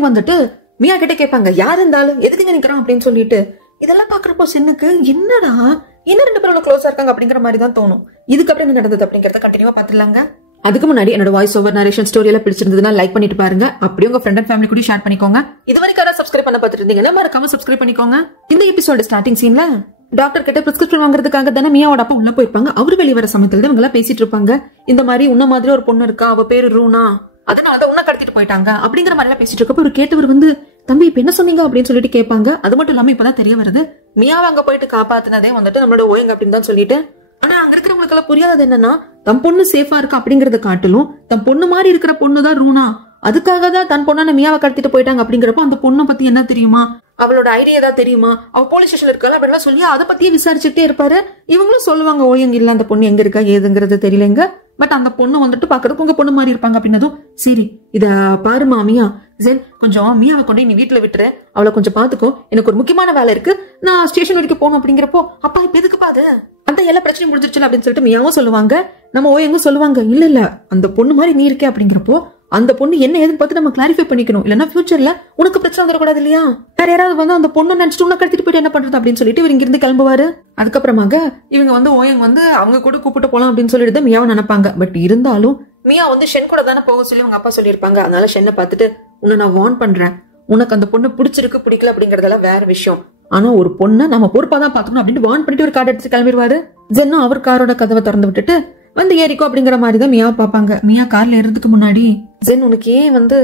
ஓயங் வந்துட்டு மியா கிட்ட கேட்பாங்க, யாரு இருந்தாலும் எதுக்கு நிக்கிறோம் அப்படின்னு சொல்லிட்டு. இதெல்லாம் பாக்குறப்போ சின்னுக்கு என்னடா என்ன 2 பேரும் க்ளோஸா இருக்காங்க அப்படிங்கிற மாதிரி தான் தோணும். இதுக்கப்புறம் என்ன நடந்தது அப்படிங்கறத கண்டினியூவா பாத்துலாங்க. அதுக்கு முன்னாடி என்னோட வாய்ஸ் ஓவர் நரேஷன் ஸ்டோரி எல்லாம் பிடிச்சிருந்ததுன்னா லைக் பண்ணிட்டு பாருங்க. அப்படியே உங்க ஃப்ரெண்ட் அண்ட் ஃபேமிலி கூட ஷேர் பண்ணிக்கோங்க. இது வரைக்கும் யாராவது சப்ஸ்கிரைப் பண்ண பார்த்துட்டு இருந்தீங்கன்னா மறக்காம சப்ஸ்கிரைப் பண்ணிக்கோங்க. இந்த எபிசோட ஸ்டார்டிங் சீன்ல டாக்டர் கிட்ட பிரிஸ்கிரிப்ஷன் வாங்குறதுக்காக தானே மியாவோட அப்பா உள்ள போயிருப்பாங்க. அவரு வெளியே வர சமயத்துல இவங்க எல்லாம் பேசிட்டு இருப்பாங்க. இந்த மாதிரி உன்ன மாதிரி ஒரு பொண்ணு இருக்கா, அவ பேரு ரூனா, அதனாலதான் உன்ன கடத்திட்டு போயிட்டாங்க அப்படிங்கிற மாதிரி எல்லாம் பேசிட்டு இருக்கப்ப ஒரு கேட்டவர் வந்து, தம்பி இப்ப என்ன சொன்னீங்க அப்படின்னு சொல்லிட்டு கேட்பாங்க. அது மட்டும் இல்லாம இப்பதான் தெரிய வருது மியாவை அங்க போயிட்டு காப்பாத்தினதே வந்துட்டு நம்மளோட ஓயங்க அப்படின்னு தான் சொல்லிட்டு. ஆனா அங்க இருக்கிறவங்களுக்கு எல்லாம் புரியாதது என்னன்னா, தம் பொண்ணு சேஃபா இருக்கா அப்படிங்கறத காட்டிலும் தம் பொண்ணு மாதிரி இருக்கிற பொண்ணுதான் ரூனா, அதுக்காக தான் தன் பொண்ணான மியாவை கடத்திட்டு போயிட்டாங்க அப்படிங்கிறப்ப அந்த பொண்ணை பத்தி என்ன தெரியுமா, அவளோட ஐடியா ஏதாவது தெரியுமா, அவ போலீஸ் ஸ்டேஷன்ல இருக்கா அப்படின்னா சொல்லி அதை பத்தியே விசாரிச்சுட்டே இருப்பாரு. இவங்களும் சொல்லுவாங்க, ஓயங்க இல்ல அந்த பொண்ணு எங்க இருக்கா ஏதுங்கிறது தெரியலங்க, பட் அந்த பொண்ணு வந்துட்டு பாக்குறதுக்கு உங்க பொண்ணு மாதிரி இருப்பாங்க அப்படின்னதும், சரி இத பாருமா மியா, ஜென் கொஞ்சம் மியாவை கொண்டு நீ வீட்டுல விட்டுரு, அவளை கொஞ்சம் பாத்துக்கோ, எனக்கு ஒரு முக்கியமான வேலை இருக்கு, நான் ஸ்டேஷன் வரைக்கும் போகணும் அப்படிங்கிறப்போ, அப்பா இப்ப எதுக்கு பாது அந்த எல்லா பிரச்சனையும் முடிஞ்சிருச்சு அப்படின்னு சொல்லிட்டு மியாவும் சொல்லுவாங்க. நம்ம ஓயங்க சொல்லுவாங்க, இல்ல இல்ல அந்த பொண்ணு மாதிரி நீ இருக்கே அப்படிங்கிறப்போ அந்த பொண்ணு என்ன ஏதுன்னு பார்த்து நம்ம கிளாரிஃபை பண்ணிக்கணும், இல்லன்னா ஃபியூச்சர்ல உனக்கு பிரச்சனை வந்துடக்கூடாது இல்லையா, வேற யாராவது வந்து அந்த பொண்ணு நினைச்சிட்டு உன்ன கடத்திட்டு போயிட்டு என்ன பண்றது அப்படின்னு சொல்லிட்டு இவங்க இருந்து கிளம்புவாரு. அதுக்கப்புறமாக இவங்க வந்து ஓயங் வந்து அவங்க கூட கூப்பிட்டு போலாம் அப்படின்னு சொல்லிட்டு மியாவை நினைப்பாங்க. பட் இருந்தாலும் மியா வந்து ஷென் கூட தானே போக சொல்லி அவங்க அப்பா சொல்லியிருப்பாங்க. அதனால ஷென்னை பார்த்துட்டு, உன்னை நான் வார்ன் பண்றேன், உனக்கு அந்த பொண்ணு பிடிச்சிருக்கு பிடிக்கல அப்படிங்கறதெல்லாம் வேற விஷயம், ஆனா ஒரு பொண்ணை நம்ம பொறுப்பா தான் பாத்துக்கணும் அப்படின்னு வார்ன் பண்ணிட்டு ஒரு கார்டு எடுத்து கிளம்பிடுவாரு. ஜென்னும் அவர் காரோட கதவை திறந்து விட்டுட்டு வந்து ஏறிக்கோ அப்படிங்கிற மாதிரிதான் மியாவை பாப்பாங்க. மியா கார்ல ஏறதுக்கு முன்னாடி, ஜென் உனக்கு ஏன் வந்து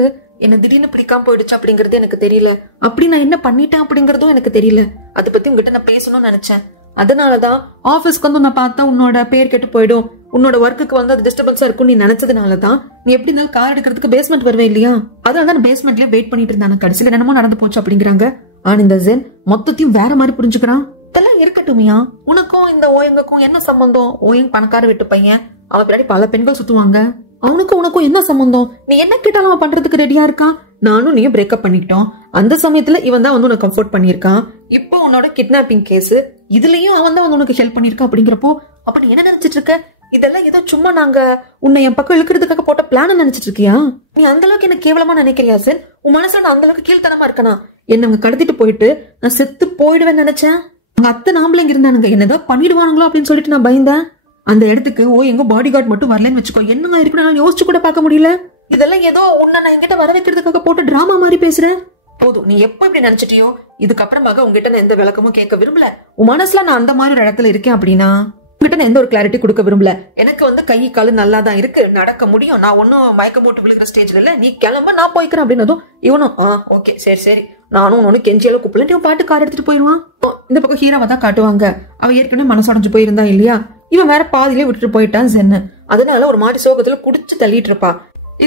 என்ன திடீர்னு பிடிக்காம போயிடுச்சு அப்படிங்கறது எனக்கு தெரியல, அப்படி நான் என்ன பண்ணிட்டேன் அப்படிங்கறதும் எனக்கு தெரியல, அதை பத்தி உங்ககிட்ட நான் பேசணும்னு நினைச்சேன், அதனாலதான் ஆபீஸ்க்கு வந்து நான் பார்த்தா உன்னோட பேர் கெட்டு போயிடும், உன்னோட ஒர்க்குக்கு வந்து அது டிஸ்டர்பன்ஸா இருக்கும் நீ நினைச்சதுனாலதான் நீ எப்படி இருந்தாலும் கார் எடுக்கிறதுக்கு பேஸ்மெண்ட் வருவேன் இல்லையா, அதனாலதான் பேஸ்மெண்ட்லயே வெயிட் பண்ணிட்டு இருந்தாங்க, கடைசியில என்னமோ நடந்து போச்சு அப்படிங்கிறாங்க. ஆனா இந்த ஜென் மொத்தத்தையும் வேற மாதிரி புரிஞ்சுக்கிறான். இதெல்லாம் இருக்கட்டுமியா, உனக்கும் இந்த ஓயங்குக்கும் என்ன சம்பந்தம், ஓயங் பணக்கார வீட்டு பையன், அவ பின்னாடி பல பெண்கள் சுத்துவாங்க, அவனுக்கும் உனக்கும் என்ன சம்பந்தம், நீ என்ன கேட்டாலும் அவன் பண்றதுக்கு ரெடியா இருக்கான், நானும் நீயும் பிரேக்கப் பண்ணிக்கிட்டோம், அந்த சமயத்துல இவன் தான் வந்து உனக்கு கம்ஃபர்ட் பண்ணிருக்கான், இப்போ உன்னோட கிட்னாப்பிங் கேஸ் இதுலயும் அவன் தான் வந்து உனக்கு ஹெல்ப் பண்ணிருக்கான் அப்படிங்கிறப்போ, அப்ப நீ என்ன நினைச்சிட்டு இருக்க, இதெல்லாம் ஏதோ சும்மா நாங்க உன்னை என் பக்கம் இழுக்கிறதுக்காக போட்ட பிளான் நினைச்சிட்டு இருக்கியா, நீ அந்த அளவுக்கு என்ன கேவலமா நினைக்கிறியா சார், உன் மனசுல நான் அந்த அளவுக்கு கீழ்த்தனமா இருக்கனா, என்ன அவங்க கடத்திட்டு போயிட்டு நான் செத்து போயிடுவேன்னு நினைச்சேன், அவங்க அத்தை நாம்பளைங்க இருந்தானுங்க என்னதான் பண்ணிடுவானுங்களோ அப்படின்னு சொல்லிட்டு நான் பயந்தேன், அந்த இடத்துக்கு எங்க பாடி கார்டு மட்டும் வரலன்னு வச்சுக்கோ, என்னங்க இருக்குன்னு யோசிச்சு கூட பார்க்க முடியல, இதெல்லாம் ஏதோ உன்னை நான் என்கிட்ட வர வைக்கிறதுக்காக போட்டு டிராமா மாதிரி பேசுறேன், போதும் நீ எப்ப இப்படி நினைச்சிட்டியோ இதுக்கப்புறமாக உங்ககிட்ட நான் எந்த விளக்கமும் கேட்க விரும்பல, உன் மனசுல நான் அந்த மாதிரி ஒரு இடத்துல இருக்கேன் அப்படின்னா உங்ககிட்ட நான் எந்த ஒரு கிளாரிட்டி கொடுக்க விரும்பல, எனக்கு வந்து கை காலு நல்லா தான் இருக்கு, நடக்க முடியும், நான் ஒன்னும் மயக்க போட்டு விழுகிற ஸ்டேஜ்ல இல்ல, நீ கிளம்ப நான் போய்க்கிறேன் அப்படின்னதும் இவனும் ஓகே சரி சரி நானும் ஒன்னு கெஞ்சியால கூப்பிடல பாட்டு கார் எடுத்துட்டு போயிருவான். இந்த பக்கம் ஹீரோவை தான் காட்டுவாங்க, அவ ஏற்கனவே மனசடைஞ்சு போயிருந்தா இல்லையா, இவன் வேற பாதியிலே விட்டுட்டு போயிட்டான் ஜென்னு, அதனால ஒரு மாதிரி சோகத்துல குடிச்சு தள்ளிட்டு இருப்பா.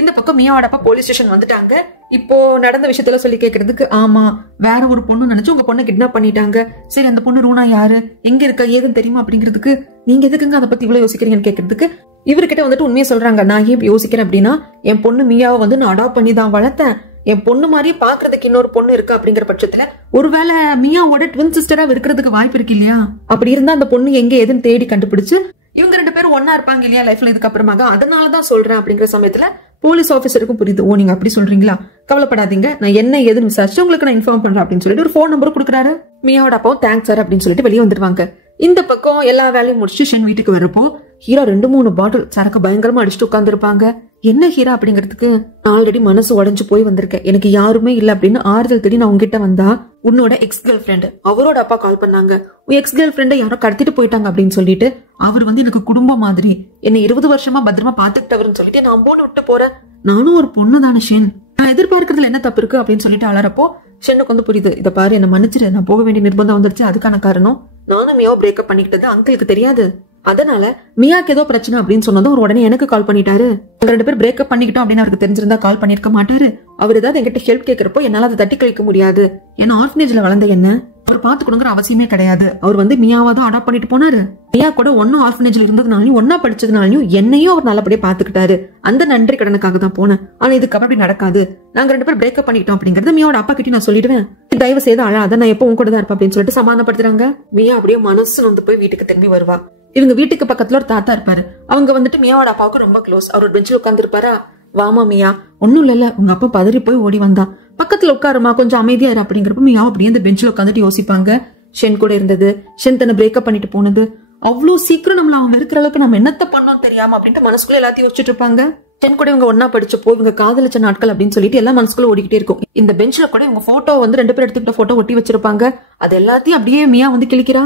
இந்த பக்கம் மியாவோட அப்பா போலீஸ் ஸ்டேஷன் வந்துட்டாங்க. இப்போ நடந்த விஷயத்துல சொல்லி கேக்குறதுக்கு, ஆமா வேற ஒரு பொண்ணு நினைச்சு உங்க பொண்ணை கிட்னாப் பண்ணிட்டாங்க, சரி அந்த பொண்ணு ரூனா யாரு எங்க இருக்கா ஏதுன்னு தெரியுமா அப்படிங்கிறதுக்கு, நீங்க எதுக்குங்க அதை பத்தி இவ்வளவு யோசிக்கிறீங்கன்னு கேக்குறதுக்கு இவர்கிட்ட வந்துட்டு உண்மையை சொல்றாங்க, நான் ஏன் யோசிக்கிறேன் அப்படின்னா என் பொண்ணு மியாவை வந்து நான் அடாப்ட் பண்ணி தான் வளர்த்தேன், என் பொண்ணு மாதிரி பாக்குறதுக்கு இன்னொரு பொண்ணு இருக்கு அப்படிங்கிற பட்சத்துல ஒருவேளை மியாவோட ட்வின் சிஸ்டரா இருக்கிறதுக்கு வாய்ப்பு இருக்கு இல்லையா, அப்படி இருந்தா அந்த பொண்ணு எங்க எதுன்னு தேடி கண்டுபிடிச்சு இவங்க 2 பேரும் ஒன்னா இருப்பாங்க இல்லையா லைஃப்ல இதுக்கு அப்புறமாக, அதனாலதான் சொல்றேன் அப்படிங்கிற சமயத்துல போலீஸ் ஆபீசருக்கும் புரியுது, நீங்க அப்படி சொல்றீங்களா, கவலைப்படாதீங்க நான் என்ன ஏதுன்னு விசாரிச்சு உங்களுக்கு நான் இன்ஃபார்ம் பண்றேன் அப்படின்னு சொல்லிட்டு ஒரு போன் நம்பர் கொடுக்குறாரு. மியாவோட அப்பாவும் தேங்க்ஸ் சார் அப்படின்னு சொல்லிட்டு வெளியே வந்துருவாங்க. இந்த பக்கம் எல்லா வேலையும் முடிச்சு ஷென் வீட்டுக்கு வரப்போ ஹீரா 2-3 பாட்டில் சரக்கு பயங்கரமா அடிச்சுட்டு உட்கார்ந்து இருப்பாங்க. என்ன ஹீரா அப்படிங்கிறதுக்கு, நான் ஆல்ரெடி மனசு உடைஞ்சு போய் வந்திருக்கேன், எனக்கு யாருமே இல்ல அப்படின்னு ஆறுதல் தேடி நான் உங்ககிட்ட வந்தா உன்னோட எக்ஸ் கேர்ள் ஃபிரெண்ட் அவரோட அப்பா கால் பண்ணாங்க, உன் எக்ஸ் கேர்ள் ஃபிரெண்டை யாரோ கடத்திட்டு போயிட்டாங்க அப்படின்னு சொல்லிட்டு, அவர் வந்து எனக்கு குடும்பம் மாதிரி என்ன 20 வருஷமா பத்திரமா பாத்துக்கிட்டவர்னு சொல்லிட்டு நான் அம்போன்னு விட்டு போறேன், நானும் ஒரு பொண்ணு தானே ஷென், நான் எதிர்பார்க்கறதுல என்ன தப்பு இருக்கு அப்படின்னு சொல்லிட்டு அலறப்போ ஷென்னுக்கு வந்து புரியுது, இதை பாரு என்ன மன்னிச்சிரு, நான் போக வேண்டிய நிர்பந்தம் வந்துருச்சு, அதுக்கான காரணம் நானும் மியாவை பிரேக்கப் பண்ணிக்கிட்டது அங்கிளுக்கு தெரியாது, அதனால மியாக்கு ஏதோ பிரச்சனை அப்படின்னு சொன்னதும் ஒரு உடனே எனக்கு கால் பண்ணிட்டாரு, 2 பேர் பிரேக்கப் பண்ணிக்கிட்டோம் அப்படின்னு அவருக்கு தெரிஞ்சிருந்தா கால் பண்ணிருக்க மாட்டாரு, அவர் ஏதாவது என்கிட்ட ஹெல்ப் கேட்கறப்போ என்னால அதை தட்டி கழிக்க முடியாது, ஏன்னா ஆர்ஃபனேஜ்ல வளர்ந்த என்ன அவர் பாத்துக்கணுங்கிற அவசியமே கிடையாது, அவர் வந்து மியாவா தான் அடாப்ட் பண்ணிட்டு போனாரு, மியா கூட ஒன்னும் ஆர்ஃபனேஜ்ல இருந்ததுனாலையும் ஒன்னா படிச்சதுனாலையும் என்னையும் அவர் நல்லபடியா பாத்துக்கிட்டாரு, அந்த நன்றி கடனுக்காக தான் போனேன், ஆனா இதுக்கு அப்படி நடக்காது, நாங்க 2 பேர் பிரேக்கப் பண்ணிக்கிட்டோம் அப்படிங்கறது மியாவோட அப்பா கிட்ட நான் சொல்லிடுவேன், தயவு செய்து அழாத, நான் எப்ப உன் கூட தான் இருப்பேன் அப்படின்னு சொல்லிட்டு சமாதானப்படுத்துறாங்க. மியா அப்படியே மனசு வந்து போய் வீட்டுக்கு திரும்பி வருவா. இவங்க வீட்டுக்கு பக்கத்துல ஒரு தாத்தா இருப்பாரு, அவங்க வந்துட்டு மியாவோட அப்பாவுக்கு ரொம்ப க்ளோஸ், அவர் ஒரு பெஞ்சில் உட்கார்ந்து இருப்பாரா, வாமா மியா, ஒன்னும் இல்ல உங்க அப்பா பதறி போய் ஓடி வந்தான், பக்கத்துல உட்காருமா, கொஞ்சம் அமைதியா இரு அப்படிங்கிறப்ப மியா அப்படியே அந்த பெஞ்சில் உட்காந்துட்டு யோசிப்பாங்க. ஷென் கூட இருந்தது, ஷென் தன்னை பிரேக்கப் பண்ணிட்டு போனது, அவ்வளவு சீக்கிரம் நம்மள அவன் இருக்கிற அளவுக்கு நம்ம என்னத்த பண்ணோம் தெரியாம அப்படின்ட்டு மனசுக்குள்ள எல்லாத்தையும் யோசிச்சுட்டு இருப்பாங்க. ஷென் கூட இவங்க ஒன்னா படிச்சப்போ இவங்க காதலிச்ச நாட்கள் அப்படின்னு சொல்லிட்டு எல்லாம் மனசுக்குள்ள ஓடிக்கிட்டே இருக்கும். இந்த பெஞ்ச்ல கூட இவங்க போட்டோ வந்து 2 பேர் எடுத்துக்கிட்ட போட்டோ ஒட்டி வச்சிருப்பாங்க. அது எல்லாத்தையும் அப்படியே மியா வந்து கிழிக்கிறா.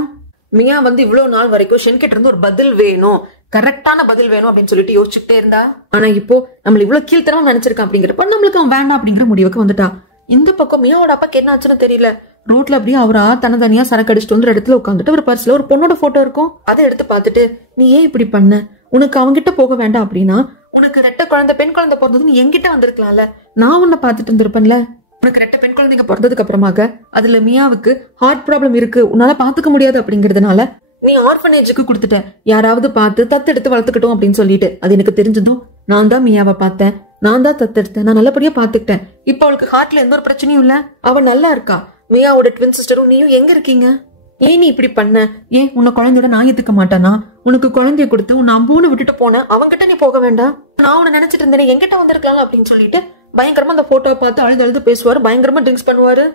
மியா வந்து இவ்வளவு நாள் வரைக்கும் ஷென் கிட்ட இருந்து ஒரு பதில் வேணும், கரெக்டான பதில் வேணும் அப்படின்னு சொல்லிட்டு யோசிச்சுட்டே இருந்தா. ஆனா இப்போ நம்மள இவ்வளவு கீழ்த்தரமா நினைச்சிருக்கான் அப்படிங்கிறப்ப நம்மளுக்கு அவன் வேண்டாம் அப்படிங்கிற முடிவுக்கு வந்துட்டா. இந்த பக்கம் மியாவோட அப்பாக்கு என்ன ஆச்சுன்னு தெரியல. ரோட்ல அப்படியே அவரா தனியா சரக்கு அடிச்சுட்டு வந்து இடத்துல உட்காந்துட்டு ஒரு பர்ஸ்ல ஒரு பொண்ணோட போட்டோ இருக்கும். அதை எடுத்து பார்த்துட்டு, நீ ஏன் இப்படி பண்ண, உனக்கு அவங்கிட்ட போக வேண்டாம் அப்படின்னா உனக்கு 2 குழந்தை பெண் குழந்தை பிறந்தது நீ என்கிட்ட வந்திருக்கலாம்ல, நான் உன்னை பார்த்துட்டு இருந்திருப்பேன்ல. உனக்கு 2 பெண் குழந்தைங்க பிறந்ததுக்கு அப்புறமாக அதுல மியாவுக்கு ஹார்ட் ப்ராப்ளம் இருக்கு, உன்னால பாத்துக்க முடியாது அப்படிங்கறதுனால நீ ஆர்ஃபனேஜுக்கு கொடுத்துட்ட, யாராவது பார்த்து தத்தெடுத்து வளர்த்துக்கிட்டோம் அப்படின்னு சொல்லிட்டு. அது எனக்கு தெரிஞ்சதும் நான் தான் மியாவை பார்த்தேன், நான் தான் தத்தெடுத்தேன், நான் நல்லபடியா பாத்துக்கிட்டேன். இப்ப அவளுக்கு ஹார்ட்ல எந்த ஒரு பிரச்சனையும் இல்ல, அவ நல்லா இருக்கா. மியாவோட ட்வின் சிஸ்டரும் நீயும் எங்க இருக்கீங்க, ஏன் நீ இப்படி பண்ண, ஏன் உன்னை குழந்தையோட நான் ஏத்துக்க மாட்டானா, உனக்கு குழந்தைய கொடுத்து உன்னை அம்பூன்னு விட்டுட்டு போன, அவங்கிட்ட நீ போக வேண்டாம், நான் உன்னை நினைச்சிட்டு இருந்தேன் என்கிட்ட வந்திருக்கலாம் அப்படின்னு சொல்லிட்டு பயங்கரமா அந்த போட்டோ பார்த்து அழுது பேசுவாரு, பயங்கரமா ட்ரிங்க்ஸ் பண்ணுவாரு.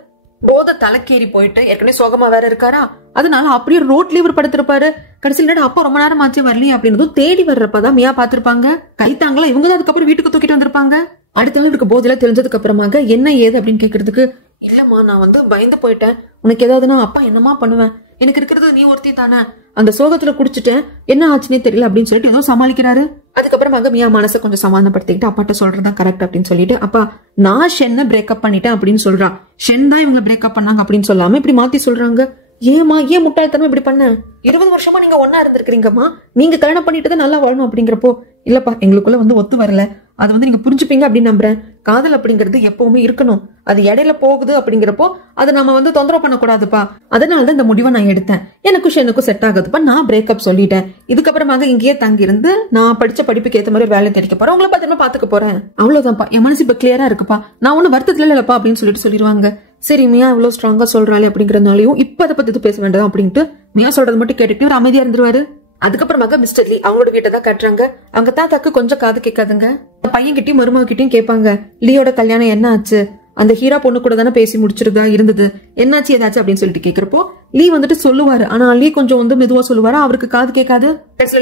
போத தலைக்கேறி போயிட்டு ஏற்கனவே சோகமா வேற இருக்காரா, அதனால அப்படியே ரோட்ல இவர் படுத்திருப்பாரு. கடைசியில அப்பா ரொம்ப நேரம் ஆச்சு வரலையே அப்படின்னு தேடி வர்றப்பதான் மியா பாத்திருப்பாங்க. கைத்தாங்களா இவங்க தான் அதுக்கப்புறம் வீட்டுக்கு தூக்கிட்டு வந்திருப்பாங்க. அடுத்த நாள் இவருக்கு போதில தெரிஞ்சதுக்கு அப்புறமாக என்ன ஏது அப்படின்னு கேக்குறதுக்கு, இல்லம்மா நான் வந்து பயந்து போயிட்டேன், உனக்கு ஏதாவதுன்னா அப்பா என்னமா பண்ணுவேன், எனக்கு இருக்கிறது நீ ஒருத்தி தானே, அந்த சோகத்துல குடிச்சிட்டேன், என்ன ஆச்சுன்னே தெரியல அப்படின்னு சொல்லிட்டு ஏதோ சமாளிக்கிறாரு. அதுக்கப்புறமாக மியா மனசை கொஞ்சம் சமாதானப்படுத்திக்கிட்டு அப்பாட்ட சொல்றதா கரெக்ட் அப்படின்னு சொல்லிட்டு, அப்பா நான் ஷென்னை பிரேக்கப் பண்ணிட்டேன் அப்படின்னு சொல்றா, ஷென் தான் இவங்க பிரேக்கப் பண்ணாங்க அப்படின்னு சொல்லாம இப்படி மாத்தி சொல்றாங்க. ஏமா ஏன் முட்டாள்தனமா இப்படி பண்ண, 20 வருஷமா நீங்க ஒன்னா இருந்திருக்கீங்கம்மா, நீங்க கல்யாணம் பண்ணிட்டு தான் நல்லா வாழணும் அப்படிங்கிறப்போ, இல்லப்பா எங்களுக்குள்ள வந்து ஒத்து வரல, அது வந்து நீங்க புரிஞ்சுப்பீங்க அப்படின்னு நம்புறேன். காதல் அப்படிங்கிறது எப்பவுமே இருக்கணும், அது இடையில போகுது அப்படிங்கிறப்போ அதை நம்ம வந்து தொந்தரவு பண்ணக்கூடாதுப்பா, அதனாலதான் இந்த முடிவை நான் எடுத்தேன், எனக்கும் ஷென்னுக்கும் செட் ஆகுதுப்பா, நான் பிரேக்கப் சொல்லிட்டேன், இதுக்கப்புறமாக இங்கேயே தங்கி இருந்து நான் படிச்ச படிப்புக்கு ஏற்ற மாதிரி ஒரு வேலை கிடைக்க போறேன், உங்களை பத்திரமா பாத்துக்க போறேன், அவ்வளவுதான்ப்பா, என் மனசு இப்ப கிளியரா இருக்குப்பா, நான் ஒண்ணு வருத்தத்துல இல்லப்பா அப்படின்னு சொல்லிடுவாங்க. சரி மியா இவ்வளவு ஸ்ட்ராங்கா சொல்றாளே அப்படிங்கறதுனாலயும் இப்ப அதை பத்தி பேச வேண்டாம் அப்படின்ட்டு மியா சொல்றது மட்டும் கேட்டுட்டு ஒரு அமைதியா இருந்துருவாரு. அதுக்கப்புறமாக மிஸ்டர் லீ அவங்களோட வீட்டை தான் கட்டுறாங்க. அவங்க தாத்தாக்கு கொஞ்சம் காது கேட்காதுங்க. பையன் கிட்டயும் மருமக கிட்டயும் கேட்பாங்க, லீயோட கல்யாணம் என்ன ஆச்சு, அந்த ஹீரா பொண்ணு கூட தானே பேசி முடிச்சிருதா இருந்தது, என்னாச்சு ஏதாச்சு அப்படின்னு சொல்லிட்டு கேக்குறப்போ லீ வந்துட்டு சொல்லுவாரு. ஆனா லீ கொஞ்சம் வந்து மெதுவா சொல்லுவாரு, அவருக்கு காது கேட்காது.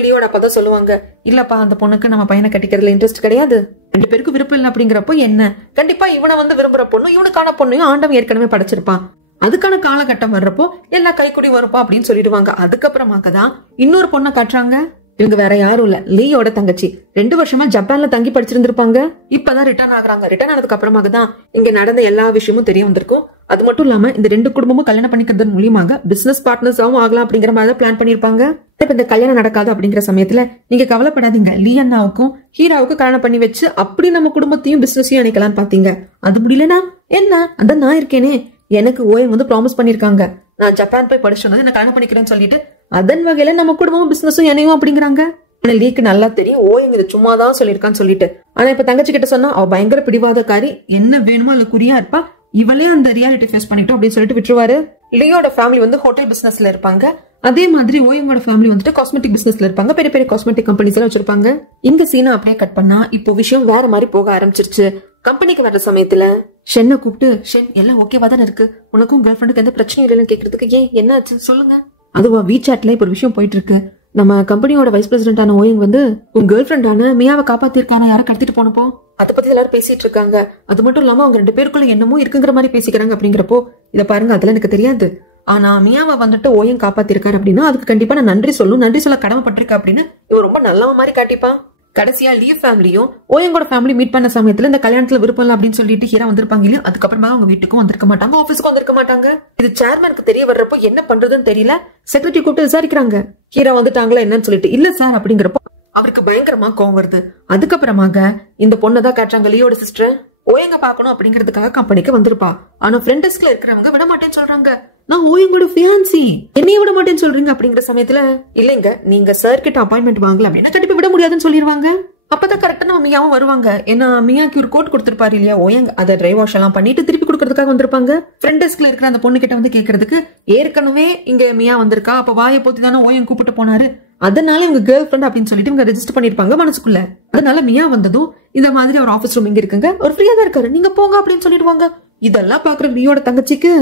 லீயோட அப்பதான் சொல்லுவாங்க, இல்லப்பா அந்த பொண்ணுக்கு நம்ம பையனை கட்டிக்கிறதுல இன்ட்ரெஸ்ட் கிடையாது, 2 பேருக்கும் விருப்பம் இல்லை அப்படிங்கிறப்போ என்ன, கண்டிப்பா இவனை வந்து விரும்புற பொண்ணு இவனுக்கான பொண்ணையும் ஆண்டவன் ஏற்கனவே படைச்சிருப்பான், அதுக்கான காலகட்டம் வர்றப்போ எல்லா கைக்குடி வருப்பா அப்படின்னு சொல்லிடுவாங்க. அதுக்கப்புறமாக தான் இன்னொரு பொண்ணை காட்டுறாங்க. இவங்க வேற யாரும் இல்ல, லீயோட தங்கச்சி. 2 வருஷமா ஜப்பான்ல தங்கி படிச்சிருந்திருப்பாங்க, இப்பதான் ரிட்டர்ன் ஆகுறாங்க. ரிட்டர்ன் ஆனதுக்கு அப்புறமாக தான் இங்க நடந்த எல்லா விஷயமும் தெரிய வந்திருக்கும். அது மட்டும் இல்லாம இந்த 2 குடும்பமும் கல்யாணம் பண்ணிக்கிறது மூலியமாக பிசினஸ் பார்ட்னர்ஸாவும் ஆகலாம் அப்படிங்கிற மாதிரி பிளான் பண்ணிருப்பாங்க. இப்ப இந்த கல்யாணம் நடக்காது அப்படிங்கிற சமயத்துல நீங்க கவலைப்படாதீங்க, லீ அண்ணாவுக்கும் ஹீராவுக்கும் கல்யாணம் பண்ணி வச்சு அப்படி நம்ம குடும்பத்தையும் பிசினஸையும் அணைக்கலாம்னு பாத்தீங்க, அது முடியலனா என்ன, அதான் நான் இருக்கேனே, எனக்கு ஓயம் வந்து ப்ராமிஸ் பண்ணிருக்காங்க, நான் ஜப்பான் போய் படிச்சு வந்தது நான் கல்யாணம் பண்ணிக்கிறேன்னு சொல்லிட்டு அதன் வகையில நம்ம குடும்பமும் பிசினஸும் இணையும் அப்படிங்கிறாங்க. ஆனா லீக்கு நல்லா தெரியும் ஓயம் இது சும்மாதான் சொல்லிருக்கான்னு சொல்லிட்டு. ஆனா இப்ப தங்கச்சி கிட்ட சொன்னா அவ பயங்கர பிடிவாதக்காரி, என்ன வேணுமோ அதுல குறியா இருப்பா, இவளே அந்த ரியாலிட்டி ஃபேஸ் பண்ணிட்டோம் அப்படின்னு சொல்லிட்டு விட்டுருவாரு. லியோட ஃபேமிலி வந்து ஹோட்டல் பிசினஸ்ல இருப்பாங்க, அதே மாதிரி ஓயமோட ஃபேமிலி வந்துட்டு காஸ்மெட்டிக் பிசினஸ்ல இருப்பாங்க, பெரிய பெரிய காஸ்மெட்டிக் கம்பெனிஸ் எல்லாம் வச்சிருப்பாங்க. இந்த சீனை அப்படியே கட் பண்ணா இப்போ விஷயம் வேற மாதிரி போக ஆரம்பிச்சிருச்சு. கம்பெனிக்கு வர்ற சமயத்துல ஷென்னை கூப்பிட்டு, ஷென் எல்லாம் ஓகேவா தானே இருக்கு, உனக்கும் கேர்ள் ஃபிரெண்டுக்கு எந்த பிரச்சனையும் இல்லைன்னு கேக்குறதுக்கு, ஏன் என்ன ஆச்சு சொல்லுங்க. அதுவா வீசாட்ல இப்ப ஒரு விஷயம் போயிட்டு இருக்கு, நம்ம கம்பெனியோட வைஸ் பிரசிடென்டான ஓயங் வந்து உன் கேர்ள் ஃபிரெண்டான மியாவை காப்பாத்திருக்கான, யாரை கடத்திட்டு போனப்போ அதை பத்தி எல்லாரும் பேசிட்டு இருக்காங்க. அது மட்டும் இல்லாம அவங்க 2 பேருக்குள்ள என்னமோ இருக்குங்கிற மாதிரி பேசிக்கிறாங்க அப்படிங்கிறப்போ, இத பாருங்க அதெல்லாம் எனக்கு தெரியாது, ஆனா மியாவை வந்துட்டு ஓயம் காப்பாத்திருக்காரு அப்படின்னா அதுக்கு கண்டிப்பா நான் நன்றி சொல்லணும், நன்றி சொல்ல கடமைப்பட்டிருக்கேன் அப்படின்னு இவன் ரொம்ப நல்லவ மாதிரி காட்டிப்பான். கடைசியா லீ ஃபேமிலியும் ஓயங்கோட ஃபேமிலி மீட் பண்ண சமயத்துல இந்த கல்யாணத்துல விருப்பம் இல்லை அப்படின்னு சொல்லிட்டு ஹீரா வந்திருப்பாங்க இல்லையா, அதுக்கப்புறமா அவங்க வீட்டுக்கும் வந்திருக்க மாட்டாங்க, ஆபீஸுக்கும் வந்திருக்க மாட்டாங்க. இது சேர்மனுக்கு தெரிய வர்றப்போ என்ன பண்றதுன்னு தெரியல, செக்ரட்டரி கூப்பிட்டு விசாரிக்கிறாங்க, ஹீரா வந்துட்டாங்களா என்னன்னு சொல்லிட்டு. இல்ல சார் அப்படிங்கிறப்போ அவருக்கு பயங்கரமா கோவம் வருது. அதுக்கப்புறமாக இந்த பொண்ணதான் காட்டுறாங்க, லீயோட சிஸ்டர் ஓயங்க பாக்கணும் அப்படிங்கறதுக்காக கம்பெனிக்கு வந்திருப்பா. ஆனா ஃப்ரண்ட் டெஸ்க்ல இருக்கிறவங்க விட மாட்டேன்னு சொல்றாங்க, நான் ஓயங்கோட ஃபியான்சி, என்னைய விட மாட்டேன்னு சொல்றீங்க அப்படிங்கிற சமயத்துல, இல்லைங்க நீங்க சார் கிட்ட அப்பாயின்மெண்ட் வாங்கல அப்படின்னா கண்டிப்பா விட முடியாதுன்னு சொல்லிடுவாங்க. அப்பதான் கரெக்டா நம்ம மியாவும் வருவாங்க. ஏன்னா மியாக்கு ஒரு கோட் கொடுத்திருப்பாரு இல்லையா ஓயங், அதை ட்ரை வாஷ் எல்லாம் பண்ணிட்டு திருப்பி கொடுக்கறதுக்காக வந்திருப்பாங்க. ஃப்ரண்ட் டெஸ்க்ல இருக்கிற அந்த பொண்ணு கிட்ட வந்து கேட்கறதுக்கு, ஏற்கனவே இங்க மியா வந்திருக்கா, அப்ப வாயை போத்தி தானே ஓயங் கூப்பிட்டு போனாரு, அதனால இவங்க கேர்ள் ஃபிரெண்ட் அப்படின்னு சொல்லிட்டு இவங்க ரெஜிஸ்டர் பண்ணிருப்பாங்க மனசுக்குள்ள. அதனால மியா வந்ததும் இந்த மாதிரி ஒரு ஆபீஸ் ரூம் இங்க இருக்குங்க, ஒரு ஃப்ரீயா தான் இருக்காரு, நீங்க போங்க அப்படின்னு சொல்லிடுவாங்க. இதெல்லாம் பாக்குற லீயோட தங்கச்சிக்கு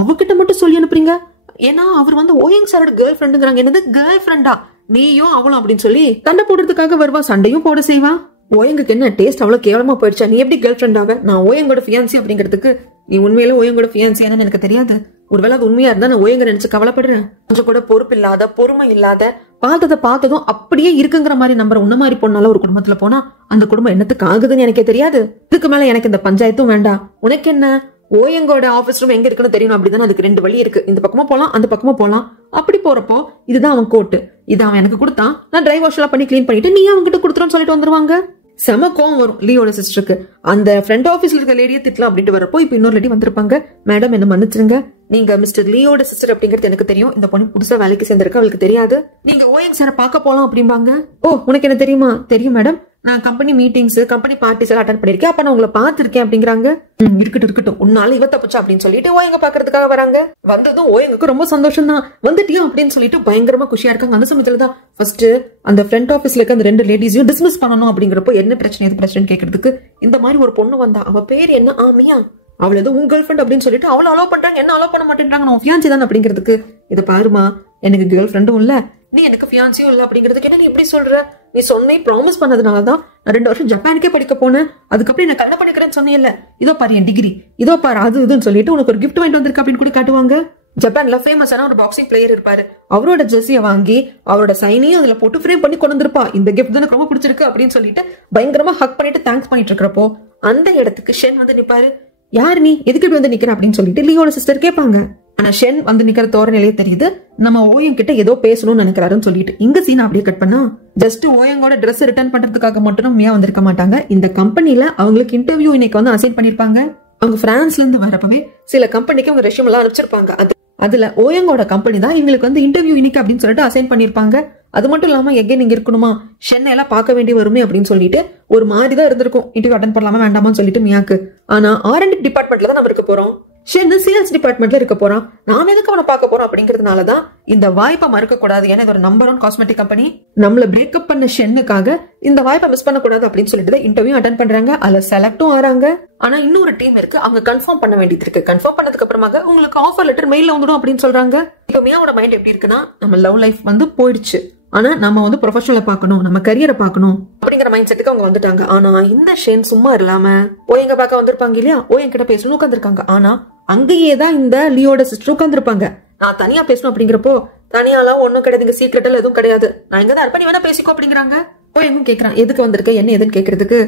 அவகிட்ட மட்டும் சொல்லி அனுப்புறீங்க? ஏன்னா அவர் வந்து ஓயங் சாரோட கேர்ள் ஃப்ரெண்டுங்கிறாங்க. என்னது கேர்ள் ஃப்ரெண்டா? நீயும் அவளும் அப்படின்னு சொல்லி சண்டை போடுறதுக்காக வருவா, சண்டையும் போட செய்வா. ஓயங்குக்கு என்ன டேஸ்ட் அவ்வளவு கேவலமா போயிடுச்சா? நீ எப்படி கேர்ள் ஃப்ரெண்ட் ஆவ? நான் ஓயங்கோட ஃபியான்சி அப்படிங்கிறதுக்கு நீ உண்மையில ஓயங்கோட ஃபியான்சி என்னன்னு எனக்கு தெரியாது. ஒருவேளை அது உண்மையா இருந்தா நான் ஓயங்க நினைச்சு கவலைப்படுறேன். கொஞ்சம் கூட பொறுப்பு இல்லாத, பொறுமை இல்லாத, பார்த்ததும் அப்படியே இருக்குங்கிற மாதிரி நம்புற உன்ன மாதிரி பொண்ணால ஒரு குடும்பத்துல போனா அந்த குடும்பம் என்னத்துக்கு ஆகுதுன்னு எனக்கே தெரியாது. இதுக்கு மேல எனக்கு இந்த பஞ்சாயத்தும் வேண்டாம். உனக்கு என்ன? ஓயங்கோட ஆபீஸ் ரூம் எங்க இருக்குன்னு தெரியணும் அப்படிதானே? அதுக்கு 2 வழி இருக்கு. இந்த பக்கமா போலாம், அந்த பக்கமா போலாம். அப்படி போறப்போ இதுதான் அவன் கோட்டு, இது அவன் எனக்கு கொடுத்தான், நான் டிரை வாஷ் எல்லாம் பண்ணி கிளீன் பண்ணிட்டு நீ அவன்கிட்ட கொடுத்துருன்னு சொல்லிட்டு வந்துருவாங்க. செம கோவம் வரும் லீயோட சிஸ்டருக்கு. அந்த ஃப்ரண்ட் ஆபீஸ்ல இருக்க லேடியை திட்டலாம் அப்படின்ட்டு வரப்போ இப்ப இன்னொரு லேடி வந்திருப்பாங்க. மேடம் என்ன மன்னிச்சிருங்க, நீங்க மிஸ்டர் லீயோட சிஸ்டர் அப்படிங்கிறது எனக்கு தெரியும். இந்த பொண்ணு புதுசா வேலைக்கு சேர்ந்திருக்கு, அவளுக்கு தெரியாது. நீங்க ஓயங் சாரை பார்க்க போலாம் அப்படிம்பாங்க. ஓ உனக்கு என்ன தெரியுமா? தெரியும் மேடம், நான் கம்பெனி மீட்டிங்ஸ், கம்பெனி பார்ட்டிஸ் எல்லாம் அட்டெண்ட் பண்ணிருக்கேன், அப்ப நான் உங்களை பாத்துருக்கேன் அப்படிங்கிறாங்க. இருக்கட்டும் உன்னால இவ தப்பிச்சா அப்படின்னு சொல்லிட்டு ஓயங்க பாக்குறதுக்காக வராங்க. வந்ததும் ஓயங்குக்கு ரொம்ப சந்தோஷம் தான். வந்துட்டியா அப்படின்னு சொல்லிட்டு பயங்கரமா குஷியா இருக்காங்க. அந்த சமயத்துலதான் ஃபர்ஸ்ட் அந்த ஃப்ரண்ட் ஆபீஸ்ல இருக்க அந்த 2 லேடிஸையும் டிஸ்மிஸ் பண்ணணும் அப்படிங்கிறப்போ என்ன பிரச்சனை எது பிரச்சனை கேட்கறதுக்கு இந்த மாதிரி ஒரு பொண்ணு வந்தா. அவ பேர் என்ன? ஆமியா. அவள் எது உங்க கேர்ள் ஃப்ரெண்ட் அப்படின்னு சொல்லிட்டு அவளை அலோவ் பண்றாங்க, என்ன அலோவ் பண்ண மாட்டேன்றாங்க. நான் ஃபியான்சி தான் அப்படிங்கிறதுக்கு இதை பாருமா, எனக்கு கேர்ள் ஃப்ரெண்டும் இல்ல, நீ எனக்கு ஃபியான்சியும் இல்ல அப்படிங்கிறதுக்கு என்ன நீ எப்படி சொல்ற? நீ சொன்ன ப்ராமிஸ் பண்ணதுனாலதான் நான் 2 வருஷம் ஜப்பானுக்கே படிக்க போனேன், அதுக்கப்புறம் என்ன கல்யாணம் பண்ணிக்கிறேன்னு சொன்னேன்ல, இதோ பாரு என் டிகிரி, இதோ பாரு அது இதுன்னு சொல்லிட்டு உனக்கு ஒரு கிஃப்ட் வாங்கிட்டு வந்திருக்கு அப்படின்னு கூட காட்டுவாங்க. ஜப்பான்ல ஃபேமஸான ஒரு பாக்ஸிங் பிளேயர் இருப்பாரு, அவரோட ஜெர்சியை வாங்கி அவரோட சைனையும் அதுல போட்டு ஃப்ரேம் பண்ணி கொண்டு வந்திருப்பா. இந்த கிஃப்ட் எனக்கு ரொம்ப பிடிச்சிருக்கு அப்படின்னு சொல்லிட்டு பயங்கரமா ஹக் பண்ணிட்டு தேங்க்ஸ் பண்ணிட்டு இருக்கிறப்போ அந்த இடத்துக்கு ஷென் வந்து நிப்பாரு. யாரு நீ, எதுக்கு இப்படி வந்து நிக்கிற அப்படின்னு சொல்லிட்டு லியோட சிஸ்டர் கேட்பாங்க. ஆனா ஷென் வந்து நிக்கிற தோரணையிலேயே தெரியுது நம்ம ஓயங் கிட்ட ஏதோ பேசணும்னு நினைக்கிறாருன்னு சொல்லிட்டு. இங்க சீன் அப்படியே கட் பண்ணா ஜஸ்ட் ஓயங்கோட ட்ரெஸ் ரிட்டர்ன் பண்றதுக்காக மட்டும் மியா வந்திருக்க மாட்டாங்க. இந்த கம்பெனில அவங்களுக்கு இன்டர்வியூ இன்னைக்கு வந்து அசைன் பண்ணிருப்பாங்க. அவங்க பிரான்ஸ்ல இருந்து வரப்பவே சில கம்பெனிக்கு அவங்க ரெஷ்யூம் எல்லாம் அனுப்பிச்சிருப்பாங்க. அதுல ஓயங்கோட கம்பெனி தான் இவங்களுக்கு வந்து இன்டர்வியூ இன்னைக்கு அப்படின்னு சொல்லிட்டு அசைன் பண்ணிருப்பாங்க. அது மட்டும் இல்லாம எங்கே நீங்க இருக்கணுமா, ஷென் எல்லாம் பார்க்க வேண்டி வருமே அப்படின்னு சொல்லிட்டு ஒரு மாதிரிதான் இருந்திருக்கும். இன்டர்வியூ அட்டன் பண்ணலாமா வேண்டாமான்னு சொல்லிட்டு மியாக்கு. ஆனா R&D டிபார்ட்மெண்ட்ல தான் நம்ம இருக்க போறோம், ஷென் சேல்ஸ் டிபார்ட்மெண்ட்ல இருக்க போறான், நாம எதுக்கு அவனை பார்க்க போறோம் அப்படிங்கறதுனாலதான் இந்த வாய்ப்பை மறுக்க கூடாது. ஏன்னா இது ஒரு நம்பர் 1 காஸ்மெட்டிக் கம்பெனி, நம்மள பிரேக்கப் பண்ண ஷென்னுக்காக இந்த வாய்ப்பை மிஸ் பண்ண கூடாது அப்படின்னு சொல்லிட்டு இன்டர்வியூ அட்டன் பண்றாங்க. அதுல செலக்டும் ஆறாங்க. ஆனா இன்னொரு டீம் இருக்கு, அவங்க கன்ஃபார்ம் பண்ண வேண்டியது இருக்கு. கன்ஃபார்ம் பண்ணதுக்கு அப்புறமாக உங்களுக்கு ஆஃபர் லெட்டர் மெயில வந்துடும் அப்படின்னு சொல்றாங்க. இப்போ மியாவோட மைண்ட் எப்படி இருக்குன்னா, நம்ம லவ் லைஃப் வந்து போயிடுச்சு, ஆனா நம்ம வந்து ப்ரொஃபஷனலை பார்க்கணும், நம்ம கரியரை பார்க்கணும் அப்படிங்கிற மைண்ட் செட்டுக்கு அவங்க வந்துட்டாங்க. ஆனா இந்த ஷென் சும்மா இல்லாம ஓயங்க பார்க்க வந்திருப்பாங்க இல்லையா, ஓயங்க கிட்ட பேசணும் உட்காந்துருக்காங்க. ஆனா அங்கேயேதான் இந்த லியோட சிஸ்டர் உட்காந்துருப்பாங்க. நான் தனியா பேசணும் அப்படிங்கிறப்போ தனியாலாம் ஒன்னும் கிடையாது, இங்க சீக்ரெட் எல்லாம் எதுவும் கிடையாது, நான் இங்க தான் இருப்பேன், வேணா பேசிக்கோ அப்படிங்கிறாங்க. ஓயங்கும் கேட்கறான் எதுக்கு வந்திருக்க என்ன எதுன்னு கேட்கறதுக்கு.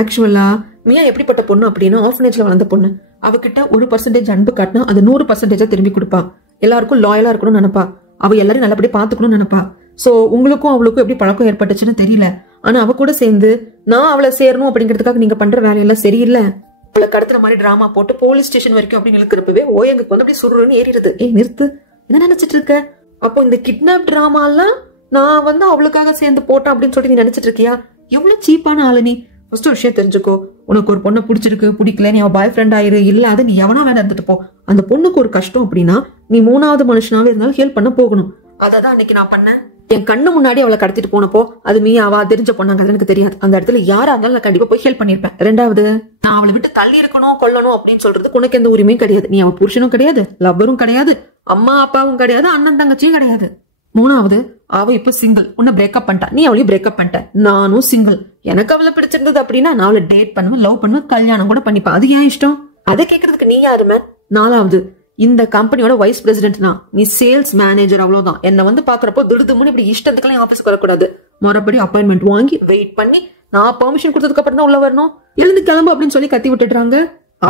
ஆக்சுவலா மியா எப்படிப்பட்ட பொண்ணு அப்படின்னா ஆர்ஃபனேஜ்ல வளர்ந்த பொண்ணு. அவகிட்ட 1% அன்பு காட்டினா அது 100% திரும்பி கொடுப்பா. எல்லாருக்கும் லாயலா இருக்கணும்னு நினைப்பா, அவ எல்லாரும் நல்லபடியா பாத்துக்கணும்னு நினைப்பா. சோ உங்களுக்கும் அவளுக்கும் எப்படி பழக்கம் ஏற்பட்டுச்சுன்னு தெரியல, ஆனா அவ கூட சேர்ந்து நான் அவளை சேரணும் அப்படிங்கிறதுக்காக நீங்க பண்ற வேலையெல்லாம் சரியில்லை, அவளை கடத்துற மாதிரி டிராமா போட்டு போலீஸ் ஸ்டேஷன் வரைக்கும் அப்படின்னு இருக்கிறப்பவே ஓயங்குக்கு வந்து அப்படி சுருன்னு ஏறிடுது. நிறுத்து, என்ன நினைச்சிட்டு இருக்க? அப்போ இந்த கிட்னாப் டிராமா எல்லாம் நான் வந்து அவளுக்காக சேர்ந்து போட்டேன் அப்படின்னு சொல்லிட்டு நீ நினைச்சிட்டு இருக்கியா? எவ்வளவு சீப்பான ஆளு நீ. ஃபர்ஸ்ட் ஒரு விஷயம் தெரிஞ்சுக்கோ, உனக்கு ஒரு பொண்ணை பிடிச்சிருக்கு பிடிக்கல, நீ அவ பாய் ஃப்ரெண்ட் ஆயிரு, இல்லாத நீ எவனா வேணா இருந்துட்டு போ. அந்த பொண்ணுக்கு ஒரு கஷ்டம் அப்படின்னா நீ 3வது மனுஷனாவே இருந்தாலும் ஹெல்ப் பண்ண போகணும். அததான் அன்னைக்கு நான் பண்ணேன். என் கண்ணு முன்னாடி அவளை கடத்திட்டு போனப்போ அது மீயாவா தெரிஞ்ச பொண்ணாங்க எனக்கு தெரியாது. அந்த இடத்துல யாரா இருந்தாலும் நான் கண்டிப்பா போய் ஹெல்ப் பண்ணிருப்பேன். 2வது, நான் அவளை விட்டு தள்ளி இருக்கணும் கொல்லணும் அப்படின்னு சொல்றது உனக்கு எந்த உரிமையும் கிடையாது. நீ அவ புருஷனும் கிடையாது, லவ்வரும் கிடையாது, அம்மா அப்பாவும் கிடையாது, அண்ணன் தங்கச்சியும் கிடையாது. 3வது, அவ இப்ப சிங்கிள், உன்னை பிரேக்கப் பண்ணிட்டா, நீ அவளையும் பிரேக்கப் பண்ணிட்ட, நானும் சிங்கிள். எனக்கு அவளை பிடிச்சிருந்தது அப்படின்னா நான் அவளை டேட் பண்ணுவேன், லவ் பண்ணுவேன், கல்யாணம் கூட பண்ணிப்பா. அது ஏன் இஷ்டம், அதை கேட்கறதுக்கு நீ யாருமே. 4வது, இந்த கம்பெனியோட வைஸ் பிரசிடென்ட் நான், நீ சேல்ஸ் மேனேஜர், அவ்வளவுதான். என்ன வந்து பாக்குறப்போ திடுதும்னு இப்படி இஷ்டத்துக்குலாம் ஆபீஸ்க்கு வரக்கூடாது. மறுபடி அப்பாயின்மெண்ட் வாங்கி வெயிட் பண்ணி நான் பெர்மிஷன் கொடுத்ததுக்கு அப்புறம் தான் உள்ள வரணும். எழுந்து கிளம்பு அப்படின்னு சொல்லி கத்தி விட்டுடுறாங்க.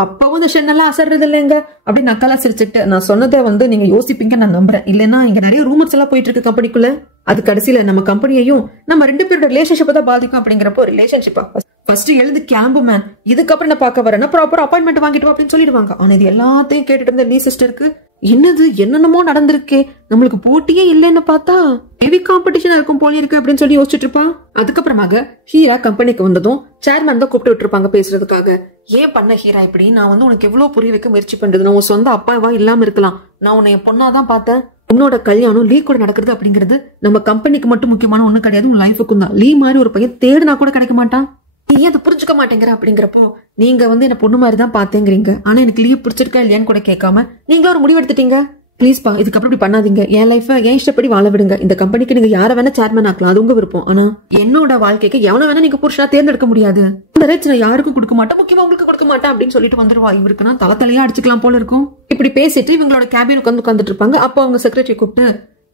அப்பவும் இந்த ஷென்னெல்லாம் அசர்றது இல்லைங்க அப்படி நக்கலா சிரிச்சுட்டு, நான் சொன்னதை வந்து நீங்க யோசிப்பீங்க நான் நம்புறேன். இல்லைன்னா இங்க நிறைய ரூமர்ஸ் எல்லாம் போயிட்டு இருக்கு கம்பெனிக்குள்ள. அது கடைசியில நம்ம கம்பெனியையும் நம்ம 2 பேரோட ரிலேஷன்ஷிப் தான் பாதிக்கும் அப்படிங்கிறப்போ ரிலேஷன்ஷிப்பா ஃபர்ஸ்ட் எழுந்து கிளம்பு மேன், இதுக்கப்புறம் நான் பார்க்க வரேன்னா ப்ராப்பர் அப்பாயின்மெண்ட் வாங்கிட்டு அப்படின்னு சொல்லிடுவாங்க. ஆனா இது எல்லாத்தையும் கேட்டுட்டு இருந்த லீ சிஸ்டருக்கு என்னது என்னென்னமோ நடந்திருக்கே, நம்மளுக்கு போட்டியே இல்லைன்னு பார்த்தா ஹெவி காம்படிஷனா இருக்கும் போல இருக்கு அப்படின்னு சொல்லி யோசிச்சுட்டு இருப்பான். அதுக்கப்புறமாக ஹீரா கம்பெனிக்கு வந்ததும் சேர்மேன் தான் கூப்பிட்டு விட்டுருப்பாங்க பேசுறதுக்காக. ஏன் பண்ண ஹீரா இப்படி, நான் வந்து உனக்கு எவ்வளவு புரிய வைக்க முயற்சி பண்றது, நான் உன் சொந்த அப்பாவா இல்லாம இருக்கலாம், நான் உன்னை என் பொண்ணாதான் பார்த்தேன், உன்னோட கல்யாணம் லீ கூட நடக்கிறது அப்படிங்கிறது நம்ம கம்பெனிக்கு மட்டும் முக்கியமான ஒண்ணு கிடையாது, உன் லைஃபுக்கும் தான். லீ மாதிரி ஒரு பையன் தேடுனா கூட கிடைக்க மாட்டான். நீ ஏன் அதை புரிஞ்சுக்க மாட்டேங்கிற அப்படிங்கிறப்போ, நீங்க வந்து என்ன பொண்ணு மாதிரி தான் பாத்தேங்கிறீங்க, ஆனா எனக்கு லீவ் பிடிச்சிருக்கா இல்லையான்னு கூட கேட்காம நீங்களும் ஒரு முடிவு எடுத்துட்டீங்க. பிளீஸ்பா, இதுக்கப்புறம் இப்படி பண்ணாதீங்க. என் லைஃப என் இஷ்டப்படி வாழ விடுங்க. இந்த கம்பெனிக்கு நீங்க யார வேணா சேர்மன் ஆக்கலாம், அது உங்க விருப்பம். ஆனா என்னோட வாழ்க்கைக்கு எவன வேணா நீங்க புருஷனா தேர்ந்தெடுக்க முடியாது. இந்த ரைட்ஸ் நான் யாருக்கும் கொடுக்க மாட்டேன், முக்கியமா உங்களுக்கு கொடுக்க மாட்டேன் அப்படின்னு சொல்லிட்டு வந்துருவா. இவருக்கு நான் தலையா அடிச்சுக்கலாம் போல இருக்கும். இப்படி பேசிட்டு இவங்களோட கேபின் உட்காந்துட்டு இருப்பாங்க. அப்போ அவங்க செக்ரட்டரி கூப்பிட்டு,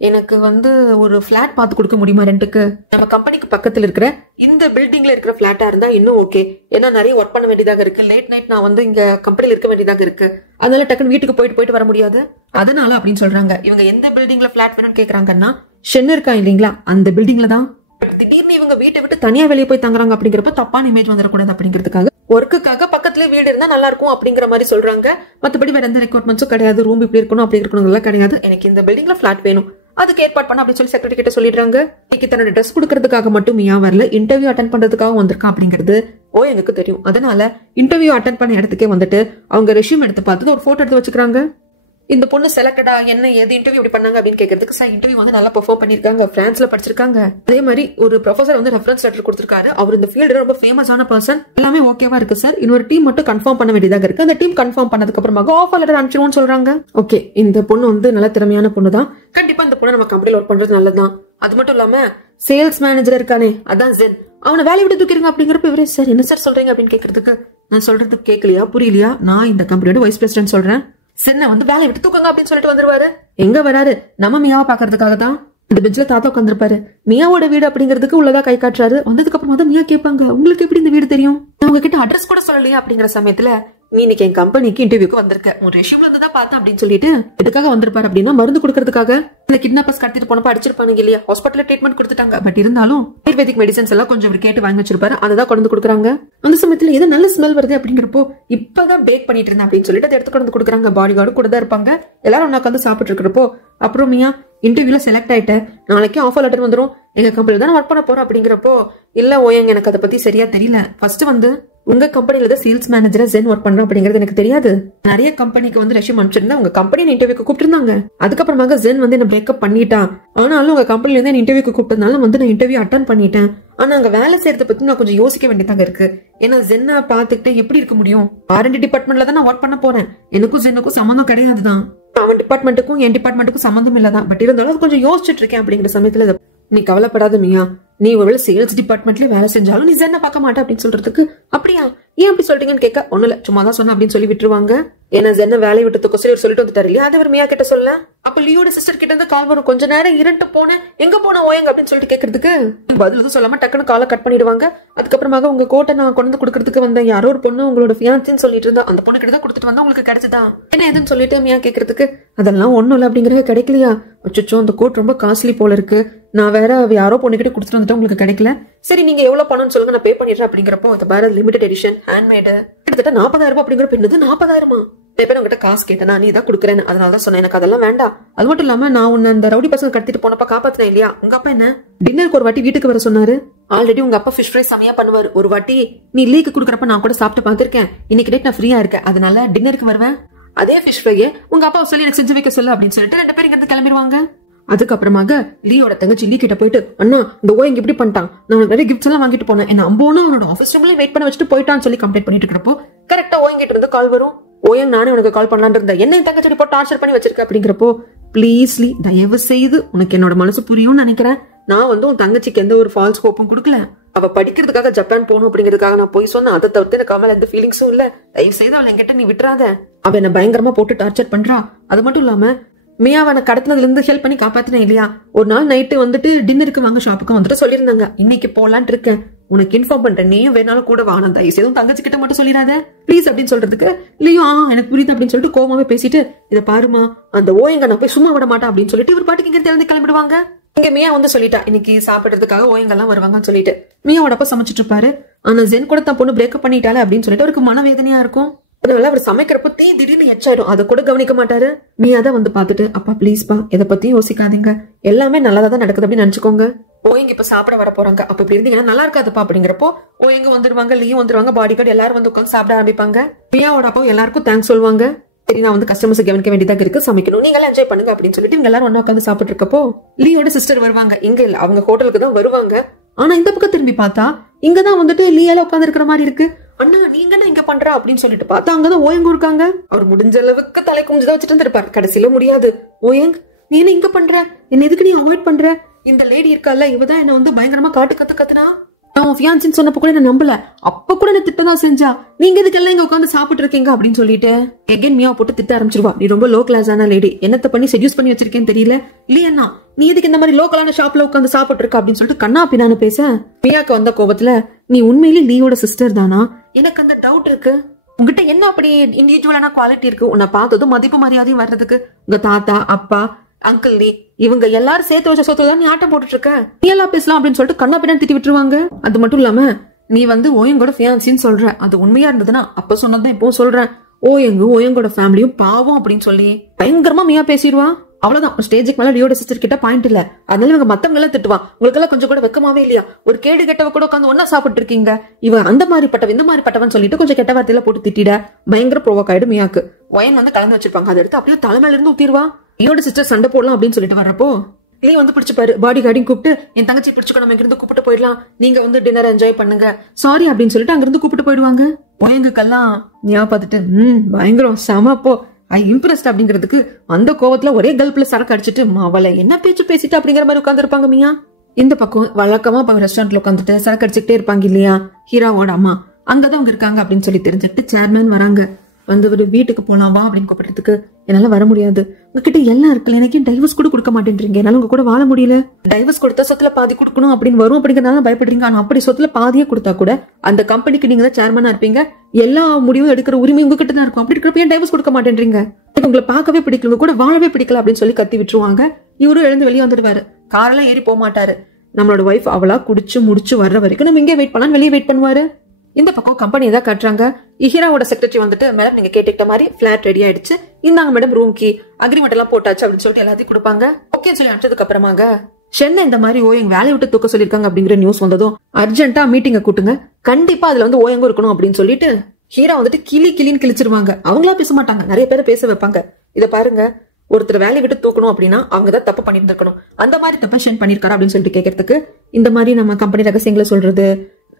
எனக்கு வந்து ஒரு பிளாட் பார்த்து கொடுக்க முடியுமா ரெண்டுக்கு? நம்ம கம்பெனிக்கு பக்கத்துல இருக்கிற இந்த பில்டிங்ல இருக்கிற பிளாட்டா இருந்தா இன்னும் ஓகே. ஏன்னா நிறைய ஒர்க் பண்ண வேண்டியதாக இருக்கு. லேட் நைட் நான் வந்து இங்க கம்பெனில இருக்க வேண்டியதாக இருக்கு. அதனால டக்குன்னு வீட்டுக்கு போயிட்டு வர முடியாது. அதனால அப்படின்னு சொல்றாங்க. இவங்க எந்த பில்டிங்ல பிளாட் வேணும்னு கேக்குறாங்கன்னா, ஷென் இருக்கா இல்லீங்களா, அந்த பில்டிங்ல தான். திடீர்னு இவங்க வீட்டை விட்டு தனியா வெளியே போய் தங்குறாங்க அப்படிங்கிறப்ப தப்பான இமேஜ் வந்துடக்கூடாது அப்படிங்கிறதுக்காக ஒர்க்குக்காக பக்கத்துல வீடு இருந்தா நல்லா இருக்கும் அப்படிங்கிற மாதிரி சொல்றாங்க. மத்தபடி வேற எந்த ரெக்வயர்மெண்ட்ஸும் கிடையாது. ரூம் இப்படி இருக்கணும் அப்படி இருக்கணும் எல்லாம் கிடையாது. எனக்கு இந்த பில்டிங்ல பிளாட் வேணும், அதுக்கு ஏற்பாடு பண்ண அப்படின்னு சொல்லி செக்ரட்டரி கிட்ட சொல்லிடுறாங்க. இன்னைக்கு தன்னோட ட்ரெஸ் கொடுக்கறதுக்காக மட்டும் மியா வரல, இன்டர்வியூ அட்டன் பண்றதுக்காக வந்திருக்கா அப்படிங்கிறது எனக்கு தெரியும். அதனால இன்டர்வியூ அட்டன் பண்ண இடத்துக்கே வந்துட்டு அவங்க ரெஷ்யூம் எடுத்து பார்த்து ஒரு போட்டோ எடுத்து வச்சுக்கிறாங்க. இந்த பொண்ணு செலக்டடா என்ன ஏது இன்டர்வியூ எப்படி பண்ணாங்க அப்படின்னு கேட்கறதுக்கு, சார் இன்டர்வியூ வந்து நல்லா பெர்ஃபார்ம் பண்ணிருக்காங்க, பிரான்ஸ்ல படிச்சிருக்காங்க, அதே மாதிரி ஒரு ப்ரொஃபசர் வந்து ரெஃபரன்ஸ் லெட்டர் கொடுத்திருக்காரு, அவர் இந்த ஃபீல்டு ரொம்ப ஃபேமஸான பர்சன், எல்லாமே ஓகேவா இருக்கு சார். இன்னொரு டீம் மட்டும் கன்ஃபார்ம் பண்ண வேண்டியதாக இருக்கு. அந்த டீம் கன்ஃபார்ம் பண்ணதுக்கு அப்புறமா ஆஃபர் லெட்டர் அனுப்பிச்சிருவோம்னு சொல்றாங்க. ஓகே, இந்த பொண்ணு வந்து நல்ல திறமையான பொண்ணு தான். கண்டிப்பா இந்த பொண்ணு நம்ம கம்பெனில ஒர்க் பண்றது நல்லதுதான். அது மட்டும் இல்லாம சேல்ஸ் மேனேஜர் இருக்கானே, அதான் ஜென், அவனை வேலையை விட்டு தூக்கிருங்க அப்படிங்கிறப்ப இவரே, சார் என்ன சார் சொல்றீங்க அப்படின்னு கேட்கறதுக்கு, நான் சொல்றது கேட்கலையா புரியலையா, நான் இந்த கம்பெனியோட வைஸ் பிரசிடென்ட் சொல்றேன், சென்னை வந்து வேலையை விட்டு தூக்குங்க அப்படின்னு சொல்லிட்டு வந்துருவாரு. எங்க வராரு, நம்ம மியாவை பாக்குறதுக்காக தான். அந்த பெஞ்சில தாத்தா உட்காந்துருப்பாரு. மியாவோட வீடு அப்படிங்கிறதுக்கு உள்ளதா கை காட்டுறாரு. வந்ததுக்கு அப்புறமா தான் மியா கேட்பாங்க, உங்களுக்கு எப்படி இந்த வீடு தெரியும், நான் உங்ககிட்ட அட்ரஸ் கூட சொல்லலையா அப்படிங்கிற சமயத்துல, நீ இன்னைக்கு என் கம்பெனிக்கு இன்டர்வியூக்கு வந்திருக்க, ஒரு ரெஷ்யூம்ல இருந்து தான் பார்த்தேன் அப்படின்னு சொல்லிட்டு எதுக்காக வந்திருப்பாரு அப்படின்னா, மருந்து கொடுக்கறதுக்காக. இந்த கிட்னாப்பர்ஸ் கடத்திட்டு போனப்ப அடிச்சிருப்பாங்க இல்லையா, ஹாஸ்பிட்டல்ல ட்ரீட்மெண்ட் கொடுத்துட்டாங்க. பட் இருந்தாலும் ஆயுர்வேதிக் மெடிசன்ஸ் எல்லாம் கொஞ்சம் கேட்டு வாங்கி வச்சிருப்பாரு, அதான் கொண்டு கொடுக்குறாங்க. அந்த சமயத்துல ஏதோ நல்ல ஸ்மெல் வருது அப்படிங்கிறப்போ, இப்பதான் பேக் பண்ணிட்டு இருந்தேன் அப்படின்னு சொல்லிட்டு அதை எடுத்து கொண்டு கொடுக்குறாங்க. பாடி கார்டு கூட தான் இருப்பாங்க. எல்லாரும் ஒன்னா உட்காந்து சாப்பிட்டு இருக்கிறப்போ, அப்புறம் மியா இன்டர்வியூல செலக்ட் ஆயிட்டேன், நாளைக்கு ஆஃபர் லெட்டர் வந்துடும், எங்க கம்பெனில தான் ஒர்க் பண்ண போறோம் அப்படிங்கிறப்போ, இல்ல ஓயங்க எனக்கு அதை பத்தி சரியா தெரியல, ஃபர்ஸ்ட் வந்து உங்க கம்பெனில தான் சேல்ஸ் மேனேஜரா ஜென் ஒர்க் பண்றோம் அப்படிங்கிறது எனக்கு தெரியாது. நிறைய கம்பெனிக்கு வந்து ரெஷ்யூம் அனுப்பிச்சிருந்தா உங்க கம்பெனி இன்டர்வியூக்கு கூப்பிட்டுருந்தாங்க. அதுக்கப்புறமாக ஜென் வந்து என்ன பிரேக்கப் பண்ணிட்டா. ஆனாலும் உங்க கம்பெனில இருந்து இன்டர்வியூக்கு கூப்பிட்டதுனால வந்து நான் இன்டர்வியூ அட்டன் பண்ணிட்டேன். ஆனா அங்க வேலை செய்யறத பத்தி நான் கொஞ்சம் யோசிக்க வேண்டியதாக இருக்கு. ஏன்னா ஜென்னை பாத்துக்கிட்டு எப்படி இருக்க முடியும், R&D டிபார்ட்மெண்ட்ல தான் நான் ஒர்க் பண்ண போறேன், எனக்கும் ஜென்னுக்கும் சம்மந்தம் கிடையாதுதான், அவன் டிபார்ட்மெண்ட்டுக்கும் என் டிபார்ட்மெண்ட்டுக்கும் சம்மந்தம் இல்லதான். பட் இருந்தாலும் கொஞ்சம் யோசிச்சுட்டு இருக்கேன் அப்படிங்கிற சமயத்துல, நீ கவலைப்படாத மியா, நீ ஒருவேளை சேல்ஸ் டிபார்ட்மெண்ட்லயே வேலை செஞ்சாலும் நீ ஜென்னை பார்க்க மாட்டேன் அப்படின்னு சொல்றதுக்கு, அப்படியா ஏன் அப்படி சொல்றீங்கன்னு கேட்க, ஒண்ணு இல்ல சும்மா தான் சொன்ன அப்படின்னு சொல்லி விட்டுருவாங்க. ஏன்னா ஜென்னை வேலையை விட்டு சொல்லி சொல்லிட்டு வந்துட்டாரு இல்லையா, அதை மியா கிட்ட சொல்ல. அப்ப லியோட சிஸ்டர் கிட்ட இருந்து கால் வரும், கொஞ்ச நேரம் இருண்டு போனேன், எங்க போன ஓயங்க அப்படின்னு சொல்லிட்டு கேட்கறதுக்கு பதில் எதுவும் சொல்லாம டக்குன்னு காலை கட் பண்ணிடுவாங்க. அதுக்கப்புறமாக உங்க கோட்டை நான் கொண்டு கொடுக்கறதுக்கு வந்தேன், யாரோ ஒரு பொண்ணு உங்களோட ஃபியான்சின்னு சொல்லிட்டு இருந்தா, அந்த பொண்ணு கிட்ட தான் கொடுத்துட்டு வந்தா உங்களுக்கு கிடைச்சதா என்ன எதுன்னு சொல்லிட்டு மியா கேட்கறதுக்கு, அதெல்லாம் ஒண்ணும் இல்ல அப்படிங்கறது கிடைக்கலையா, அச்சோ அந்த கோட் ரொம்ப காஸ்ட்லி போல இருக்கு, நான் வேற யாரோ பொண்ணுகிட்ட கொடுத்துட்டு வந்துட்டா உங்களுக்கு கிடைக்கல, சரி நீங்க எவ்வளவு பணம்னு சொல்லுங்க நான் பே பண்ணிடுறேன் அப்படிங்கிறப்போ, இது வேற லிமிடெட் எடிஷன் ஹேண்ட்மேடு கிட்டத்தட்ட 40,000 அப்படிங்கிற பெண்ணது 40,000 பேர் உங்ககிட்ட காசு கேட்டேன், நீ தான் கொடுக்குறேன்னு, அதனாலதான் சொன்னேன் எனக்கு அதெல்லாம் வேண்டாம். அது மட்டும் இல்லாம நான் உன்ன அந்த ரவுடி பசங்க கடத்திட்டு போனப்ப காப்பாத்தினேன் இல்லையா, உங்க அப்பா என்ன டின்னருக்கு ஒரு வாட்டி வீட்டுக்கு வர சொன்னாரு. ஆல்ரெடி உங்க அப்பா ஃபிஷ் ஃப்ரை செமையா பண்ணுவாரு, ஒரு வாட்டி நீ லீக்கு குடுக்கறப்ப நான் கூட சாப்பிட்டு பாத்திருக்கேன், இன்னைக்கு நைட் நான் ஃப்ரீயா இருக்கேன், அதனால டின்னருக்கு வருவேன், அதே ஃபிஷ் ஃப்ரையே உங்க அப்பா சொல்லி எனக்கு செஞ்சு வைக்க சொல்லு அப்படின்னு சொல்லிட்டு 2 பேரும் இங்க கிளம்பிடுவாங்க. அதுக்கப்புறமாக லீயோட தங்கச்சி லீ கிட்ட போயிட்டு, அண்ணா இந்த ஓ இங்க இப்படி பண்ணிட்டான், நான் நிறைய கிஃப்ட்ஸ் எல்லாம் வாங்கிட்டு போனேன், என்ன அம்போனா அவனோட ஆஃபீஸ் ரூம்ல வெயிட் பண்ண வச்சுட்டு போயிட்டான்னு சொல்லி கம்ப்ளைண்ட் பண்ணிட்டு இருக்கிறப்போ, கரெக்டா ஓயங்கிட்ட இருந்து கால் வரும். ஓயங் நானே உனக்கு கால் பண்ணலான்னு இருந்தேன், என்ன தங்கச்சி போட்டு டார்ச்சர் பண்ணி வச்சிருக்க அப்படிங்கிறப்போ, ப்ளீஸ் லீ தயவு செய்து உனக்கு என்னோட மனசு புரியும்னு நினைக்கிறேன், நான் வந்து உன் தங்கச்சிக்கு எந்த ஒரு ஃபால்ஸ் ஹோப்பும் கொடுக்கல, அவ படிக்கிறதுக்காக ஜப்பான் போகணும் அப்படிங்கிறதுக்காக நான் போய் சொன்னேன், அதை தவிர்த்து எனக்கு அவள் எந்த ஃபீலிங்ஸும் இல்ல, தயவு செய்து அவளை என்கிட்ட நீ விட்டுறாத, அவ என்ன பயங்கரமா போட்டு டார்ச்சர் பண்றா. அது மட்டும் இல்லாம மியாவை கடத்தினதுல இருந்து ஹெல்ப் பண்ணி காப்பாத்தினேன் இல்லையா, ஒரு நாள் நைட்டு வந்துட்டு டின்னருக்கு வாங்க ஷாப்புக்கு வந்துட்டு சொல்லியிருந்தாங்க, இன்னைக்கு போலான் இருக்கேன், உனக்கு இன்ஃபார்ம் பண்றேன், நீயும் வேணாலும் கூட வா, நான் தயவு செய்தும் தங்கச்சி கிட்ட மட்டும் சொல்லிடாத ப்ளீஸ் அப்படின்னு சொல்றதுக்கு, இல்லையோ எனக்கு புரியுது அப்படின்னு சொல்லிட்டு கோமாவே பேசிட்டு, இதை பாருமா அந்த ஓயங்க நான் போய் சும்மா விட மாட்டேன் அப்படின்னு சொல்லிட்டு இவர் பாட்டுக்கு இங்க தெரிந்து கிளம்பிடுவாங்க. இங்க மியா வந்து சொல்லிட்டா இன்னைக்கு சாப்பிடுறதுக்காக ஓயங்கெல்லாம் வருவாங்கன்னு சொல்லிட்டு, மியாவோட அப்பா சமைச்சிட்டு இருப்பாரு. ஆனா ஜென் கூட தான் பொண்ணு பிரேக்கப் பண்ணிட்டாலே அப்படின்னு சொல்லிட்டு அவருக்கு மனவேதனையா இருக்கும். அதனால அவர் சமைக்கிறப்ப தீ திடீர்னு எச்சாயிடும், அதை கூட கவனிக்க மாட்டாரு. மியா தான் வந்து பாத்துட்டு, அப்பா பிளீஸ்பா எதை பத்தியும் யோசிக்காதீங்க, எல்லாமே நல்லதா தான் நடக்குது அப்படின்னு நினைச்சுக்கோங்க, ஓயங்க இப்ப சாப்பிட வர போறாங்க, அப்ப இப்படி இருந்தீங்கன்னா நல்லா இருக்காதுப்பா அப்படிங்கிறப்போ ஓயங்க வந்துருவாங்க, லீயும் வந்துருவாங்க, பாடி கார்டு எல்லாரும் வந்து உட்காந்து சாப்பிட ஆரம்பிப்பாங்க. மியாவோட அப்பா எல்லாருக்கும் தேங்க்ஸ் சொல்லுவாங்க. சரி நான் வந்து கஸ்டமர்ஸ் கவனிக்க வேண்டியதாக இருக்கு, சமைக்கணும், நீங்க எல்லாம் என்ஜாய் பண்ணுங்க அப்படின்னு சொல்லிட்டு இவங்க எல்லாரும் ஒண்ணா உட்காந்து சாப்பிட்டு இருக்கப்போ லீயோட சிஸ்டர் வருவாங்க. இங்க இல்ல அவங்க ஹோட்டலுக்கு தான் வருவாங்க. ஆனா இந்த பக்கம் திரும்பி பார்த்தா இங்கதான் வந்துட்டு லீயால உட்கார்ந்து இருக்கிற மாதிரி இருக்கு. அண்ணா நீங்க என்ன இங்க பண்ற அப்படின்னு சொல்லிட்டு பார்த்தா அங்கதான் ஓயங்க இருக்காங்க. அவர் முடிஞ்ச அளவுக்கு தலை குமிஞ்சுதான் வச்சுட்டு இருந்திருப்பாரு. கடைசியில முடியாது. ஓயங் நீ என்ன இங்க பண்ற, என்ன எதுக்கு நீ அவாய்ட் பண்ற, இந்த லேடி இருக்கல இவதான் என்ன வந்து பயங்கரமா கத்துனா நான் ஃபியான்சின்னு சொன்னப்ப கூட என்ன நம்பல, அப்ப கூட என்ன திட்டதான் செஞ்சா, நீங்க இதுக்கெல்லாம் இங்க உட்காந்து சாப்பிட்டு இருக்கீங்க அப்படின்னு சொல்லிட்டு எகைன் மியா போட்டு திட்ட ஆரம்பிச்சிருவா. நீ ரொம்ப லோ கிளாஸான லேடி, என்னத்த பண்ணி செடியூஸ் பண்ணி வச்சிருக்கேன்னு தெரியல, இல்லையா நீ இதுக்கு இந்த மாதிரி லோக்கலான ஷாப்ல உட்காந்து சாப்பிட்டு இருக்க அப்படின்னு சொல்லிட்டு கண்ணா பின்னான்னு பேச மியாக்கு வந்த கோபத்துல நீ உண்மையிலேயே லீயோட சிஸ்டர் தானா, எனக்கு அந்த டவுட் இருக்கு, உங்ககிட்ட என்ன அப்படி இண்டிவிஜுவலான குவாலிட்டி இருக்கு, உன்னை பார்த்ததும் மதிப்பு மரியாதையும் வர்றதுக்கு உங்க தாத்தா அப்பா அங்கிள் லீ இவங்க எல்லாரும் சேர்த்து வச்ச சொத்துல தான் நீ ஆட்டம் போட்டுட்டு இருக்க, நீ எல்லாம் பேசலாம் அப்படின்னு சொல்லிட்டு கண்ணா பின்னாடி திட்டி விட்டுருவாங்க. அது மட்டும் இல்லாம நீ வந்து ஓயங்கோட ஃபியான்சின்னு சொல்ற, அது உண்மையா இருந்ததுன்னா அப்ப சொன்னதான் இப்போ சொல்றேன், ஓயங்கோட ஃபேமிலியும் பாவம் அப்படின்னு சொல்லி பயங்கரமா மியா பேசிடுவா. அவ்வளவுதான், ஸ்டேஜுக்கு மேல லியோட சிஸ்டர் கிட்ட பாயிண்ட் இல்ல, அதனால இவங்க மத்தவங்க எல்லாம் திட்டுவா, உங்களுக்கு எல்லாம் கொஞ்சம் கூட வெக்கமாவே இல்லையா, ஒரு கேடு கெட்டவ கூட உட்காந்து ஒன்னா சாப்பிட்டு இருக்கீங்க, இவ அந்த மாதிரி பட்டவன் இந்த மாதிரி பட்டவன் சொல்லிட்டு கொஞ்சம் கெட்ட வார்த்தையில போட்டு திட்டிட பயங்கர ப்ரோவோக் ஆயிடும் மியாக்கு. ஒயன் வந்து கலந்து வச்சிருப்பாங்க, அதை எடுத்து அப்படியே தலைமையில இருந்து ஊத்திடுவா. லியோட சிஸ்டர் சண்டை போடலாம் அப்படின்னு சொல்லிட்டு வர்றப்போ லீ வந்து பிடிச்சுப்பாரு, பாடி கார்டையும் கூப்பிட்டு என் தங்கச்சி பிடிச்சுக்கோ நம்ம இங்கிருந்து கூப்பிட்டு போயிடலாம், நீங்க வந்து டின்னர் என்ஜாய் பண்ணுங்க சாரி அப்படின்னு சொல்லிட்டு அங்கிருந்து கூப்பிட்டு போயிடுவாங்க. ஒயங்குக்கெல்லாம் மியா பார்த்துட்டு பயங்கரம் செமப்போ ஐ இம்ப்ரெஸ்ட் அப்படிங்கிறதுக்கு அந்த கோவத்துல ஒரே கல்ப்ல சரக்கு அடிச்சுட்டு அவளை என்ன பேச்சு பேசிட்டு அப்படிங்கிற மாதிரி உட்கார்ந்து இருப்பாங்க மியா. இந்த பக்கம் வழக்கமா ரெஸ்டாரண்ட்ல உட்காந்துட்டு சரக்கு அடிச்சுக்கிட்டே இருப்பாங்க இல்லையா ஹீராவோட அம்மா, அங்கதான் அவங்க இருக்காங்க அப்படின்னு சொல்லி தெரிஞ்சுட்டு சேர்மேன் வராங்க. வந்து ஒரு வீட்டுக்கு போலாம் வா அப்படின்னு கூப்பிடுறதுக்கு என்னால வர முடியாது, உங்ககிட்ட எல்லாம் இருக்குல்ல, எனக்கு டைவர்ஸ் கூட கொடுக்க மாட்டேன்றீங்க, என்னால உங்க கூட வாழ முடியல, டைவர்ஸ் கொடுத்தா சொத்துல பாதி கொடுக்கணும் அப்படின்னு வரும் அப்படிங்கறதால பயப்படுறீங்க, ஆனா அப்படி சொத்துல பாதியே கொடுத்தா கூட அந்த கம்பெனிக்கு நீங்க தான் சேர்மனா இருப்பீங்க, எல்லா முடிவும் எடுக்கிற உரிமை உங்ககிட்ட தான் இருக்கும், அப்படி இருக்கிறப்ப ஏன் டைவர்ஸ் கொடுக்க மாட்டேன்றீங்க, உங்களை பார்க்கவே பிடிக்கல உங்க கூட வாழவே பிடிக்கல அப்படின்னு சொல்லி கத்தி விட்டுருவாங்க. இவரும் எழுந்து வெளியே வந்துடுவாரு, காரெல்லாம் ஏறி போக மாட்டாரு, நம்மளோட ஒய்ஃப் அவளா குடிச்சு முடிச்சு வர்ற வரைக்கும் நம்ம இங்கே வெயிட் பண்ணலாம், வெளியே வெயிட் பண்ணுவாரு. இந்த பக்கம் கம்பெனி தான் கட்டுறாங்க. ஹீராவோட செக்ரட்டரி வந்துட்டு மேடம் நீங்க கேட்டுக்கிட்ட மாதிரி பிளாட் ரெடி ஆயிடுச்சு, இந்தாங்க மேடம் ரூம் கீ, அக்ரிமெண்ட் எல்லாம் போட்டாச்சு அப்படின்னு சொல்லிட்டு எல்லாத்தையும் கொடுப்பாங்க. ஓகே சொல்லி அனுப்பிச்சதுக்கு அப்புறமாங்க சென்னை இந்த மாதிரி ஓயங் வேலையை விட்டு தூக்க சொல்லிருக்காங்க அப்படிங்கிற நியூஸ் வந்ததும் அர்ஜென்ட்டா மீட்டிங்க கூட்டுங்க, கண்டிப்பா அதுல வந்து ஓயங்கும் இருக்கணும் அப்படின்னு சொல்லிட்டு ஹீரா வந்துட்டு கிளின்னு கிழிச்சிருவாங்க. அவங்களா பேச மாட்டாங்க, நிறைய பேரை பேச வைப்பாங்க. இத பாருங்க, ஒருத்தர் வேலையை விட்டு தூக்கணும் அப்படின்னா அவங்க தான் தப்பு பண்ணிட்டு இருக்கணும், அந்த மாதிரி தப்ப ஷென் பண்ணிருக்காரு அப்படின்னு சொல்லிட்டு கேட்கறதுக்கு இந்த மாதிரி நம்ம கம்பெனி ரகசியங்களை சொல்றது,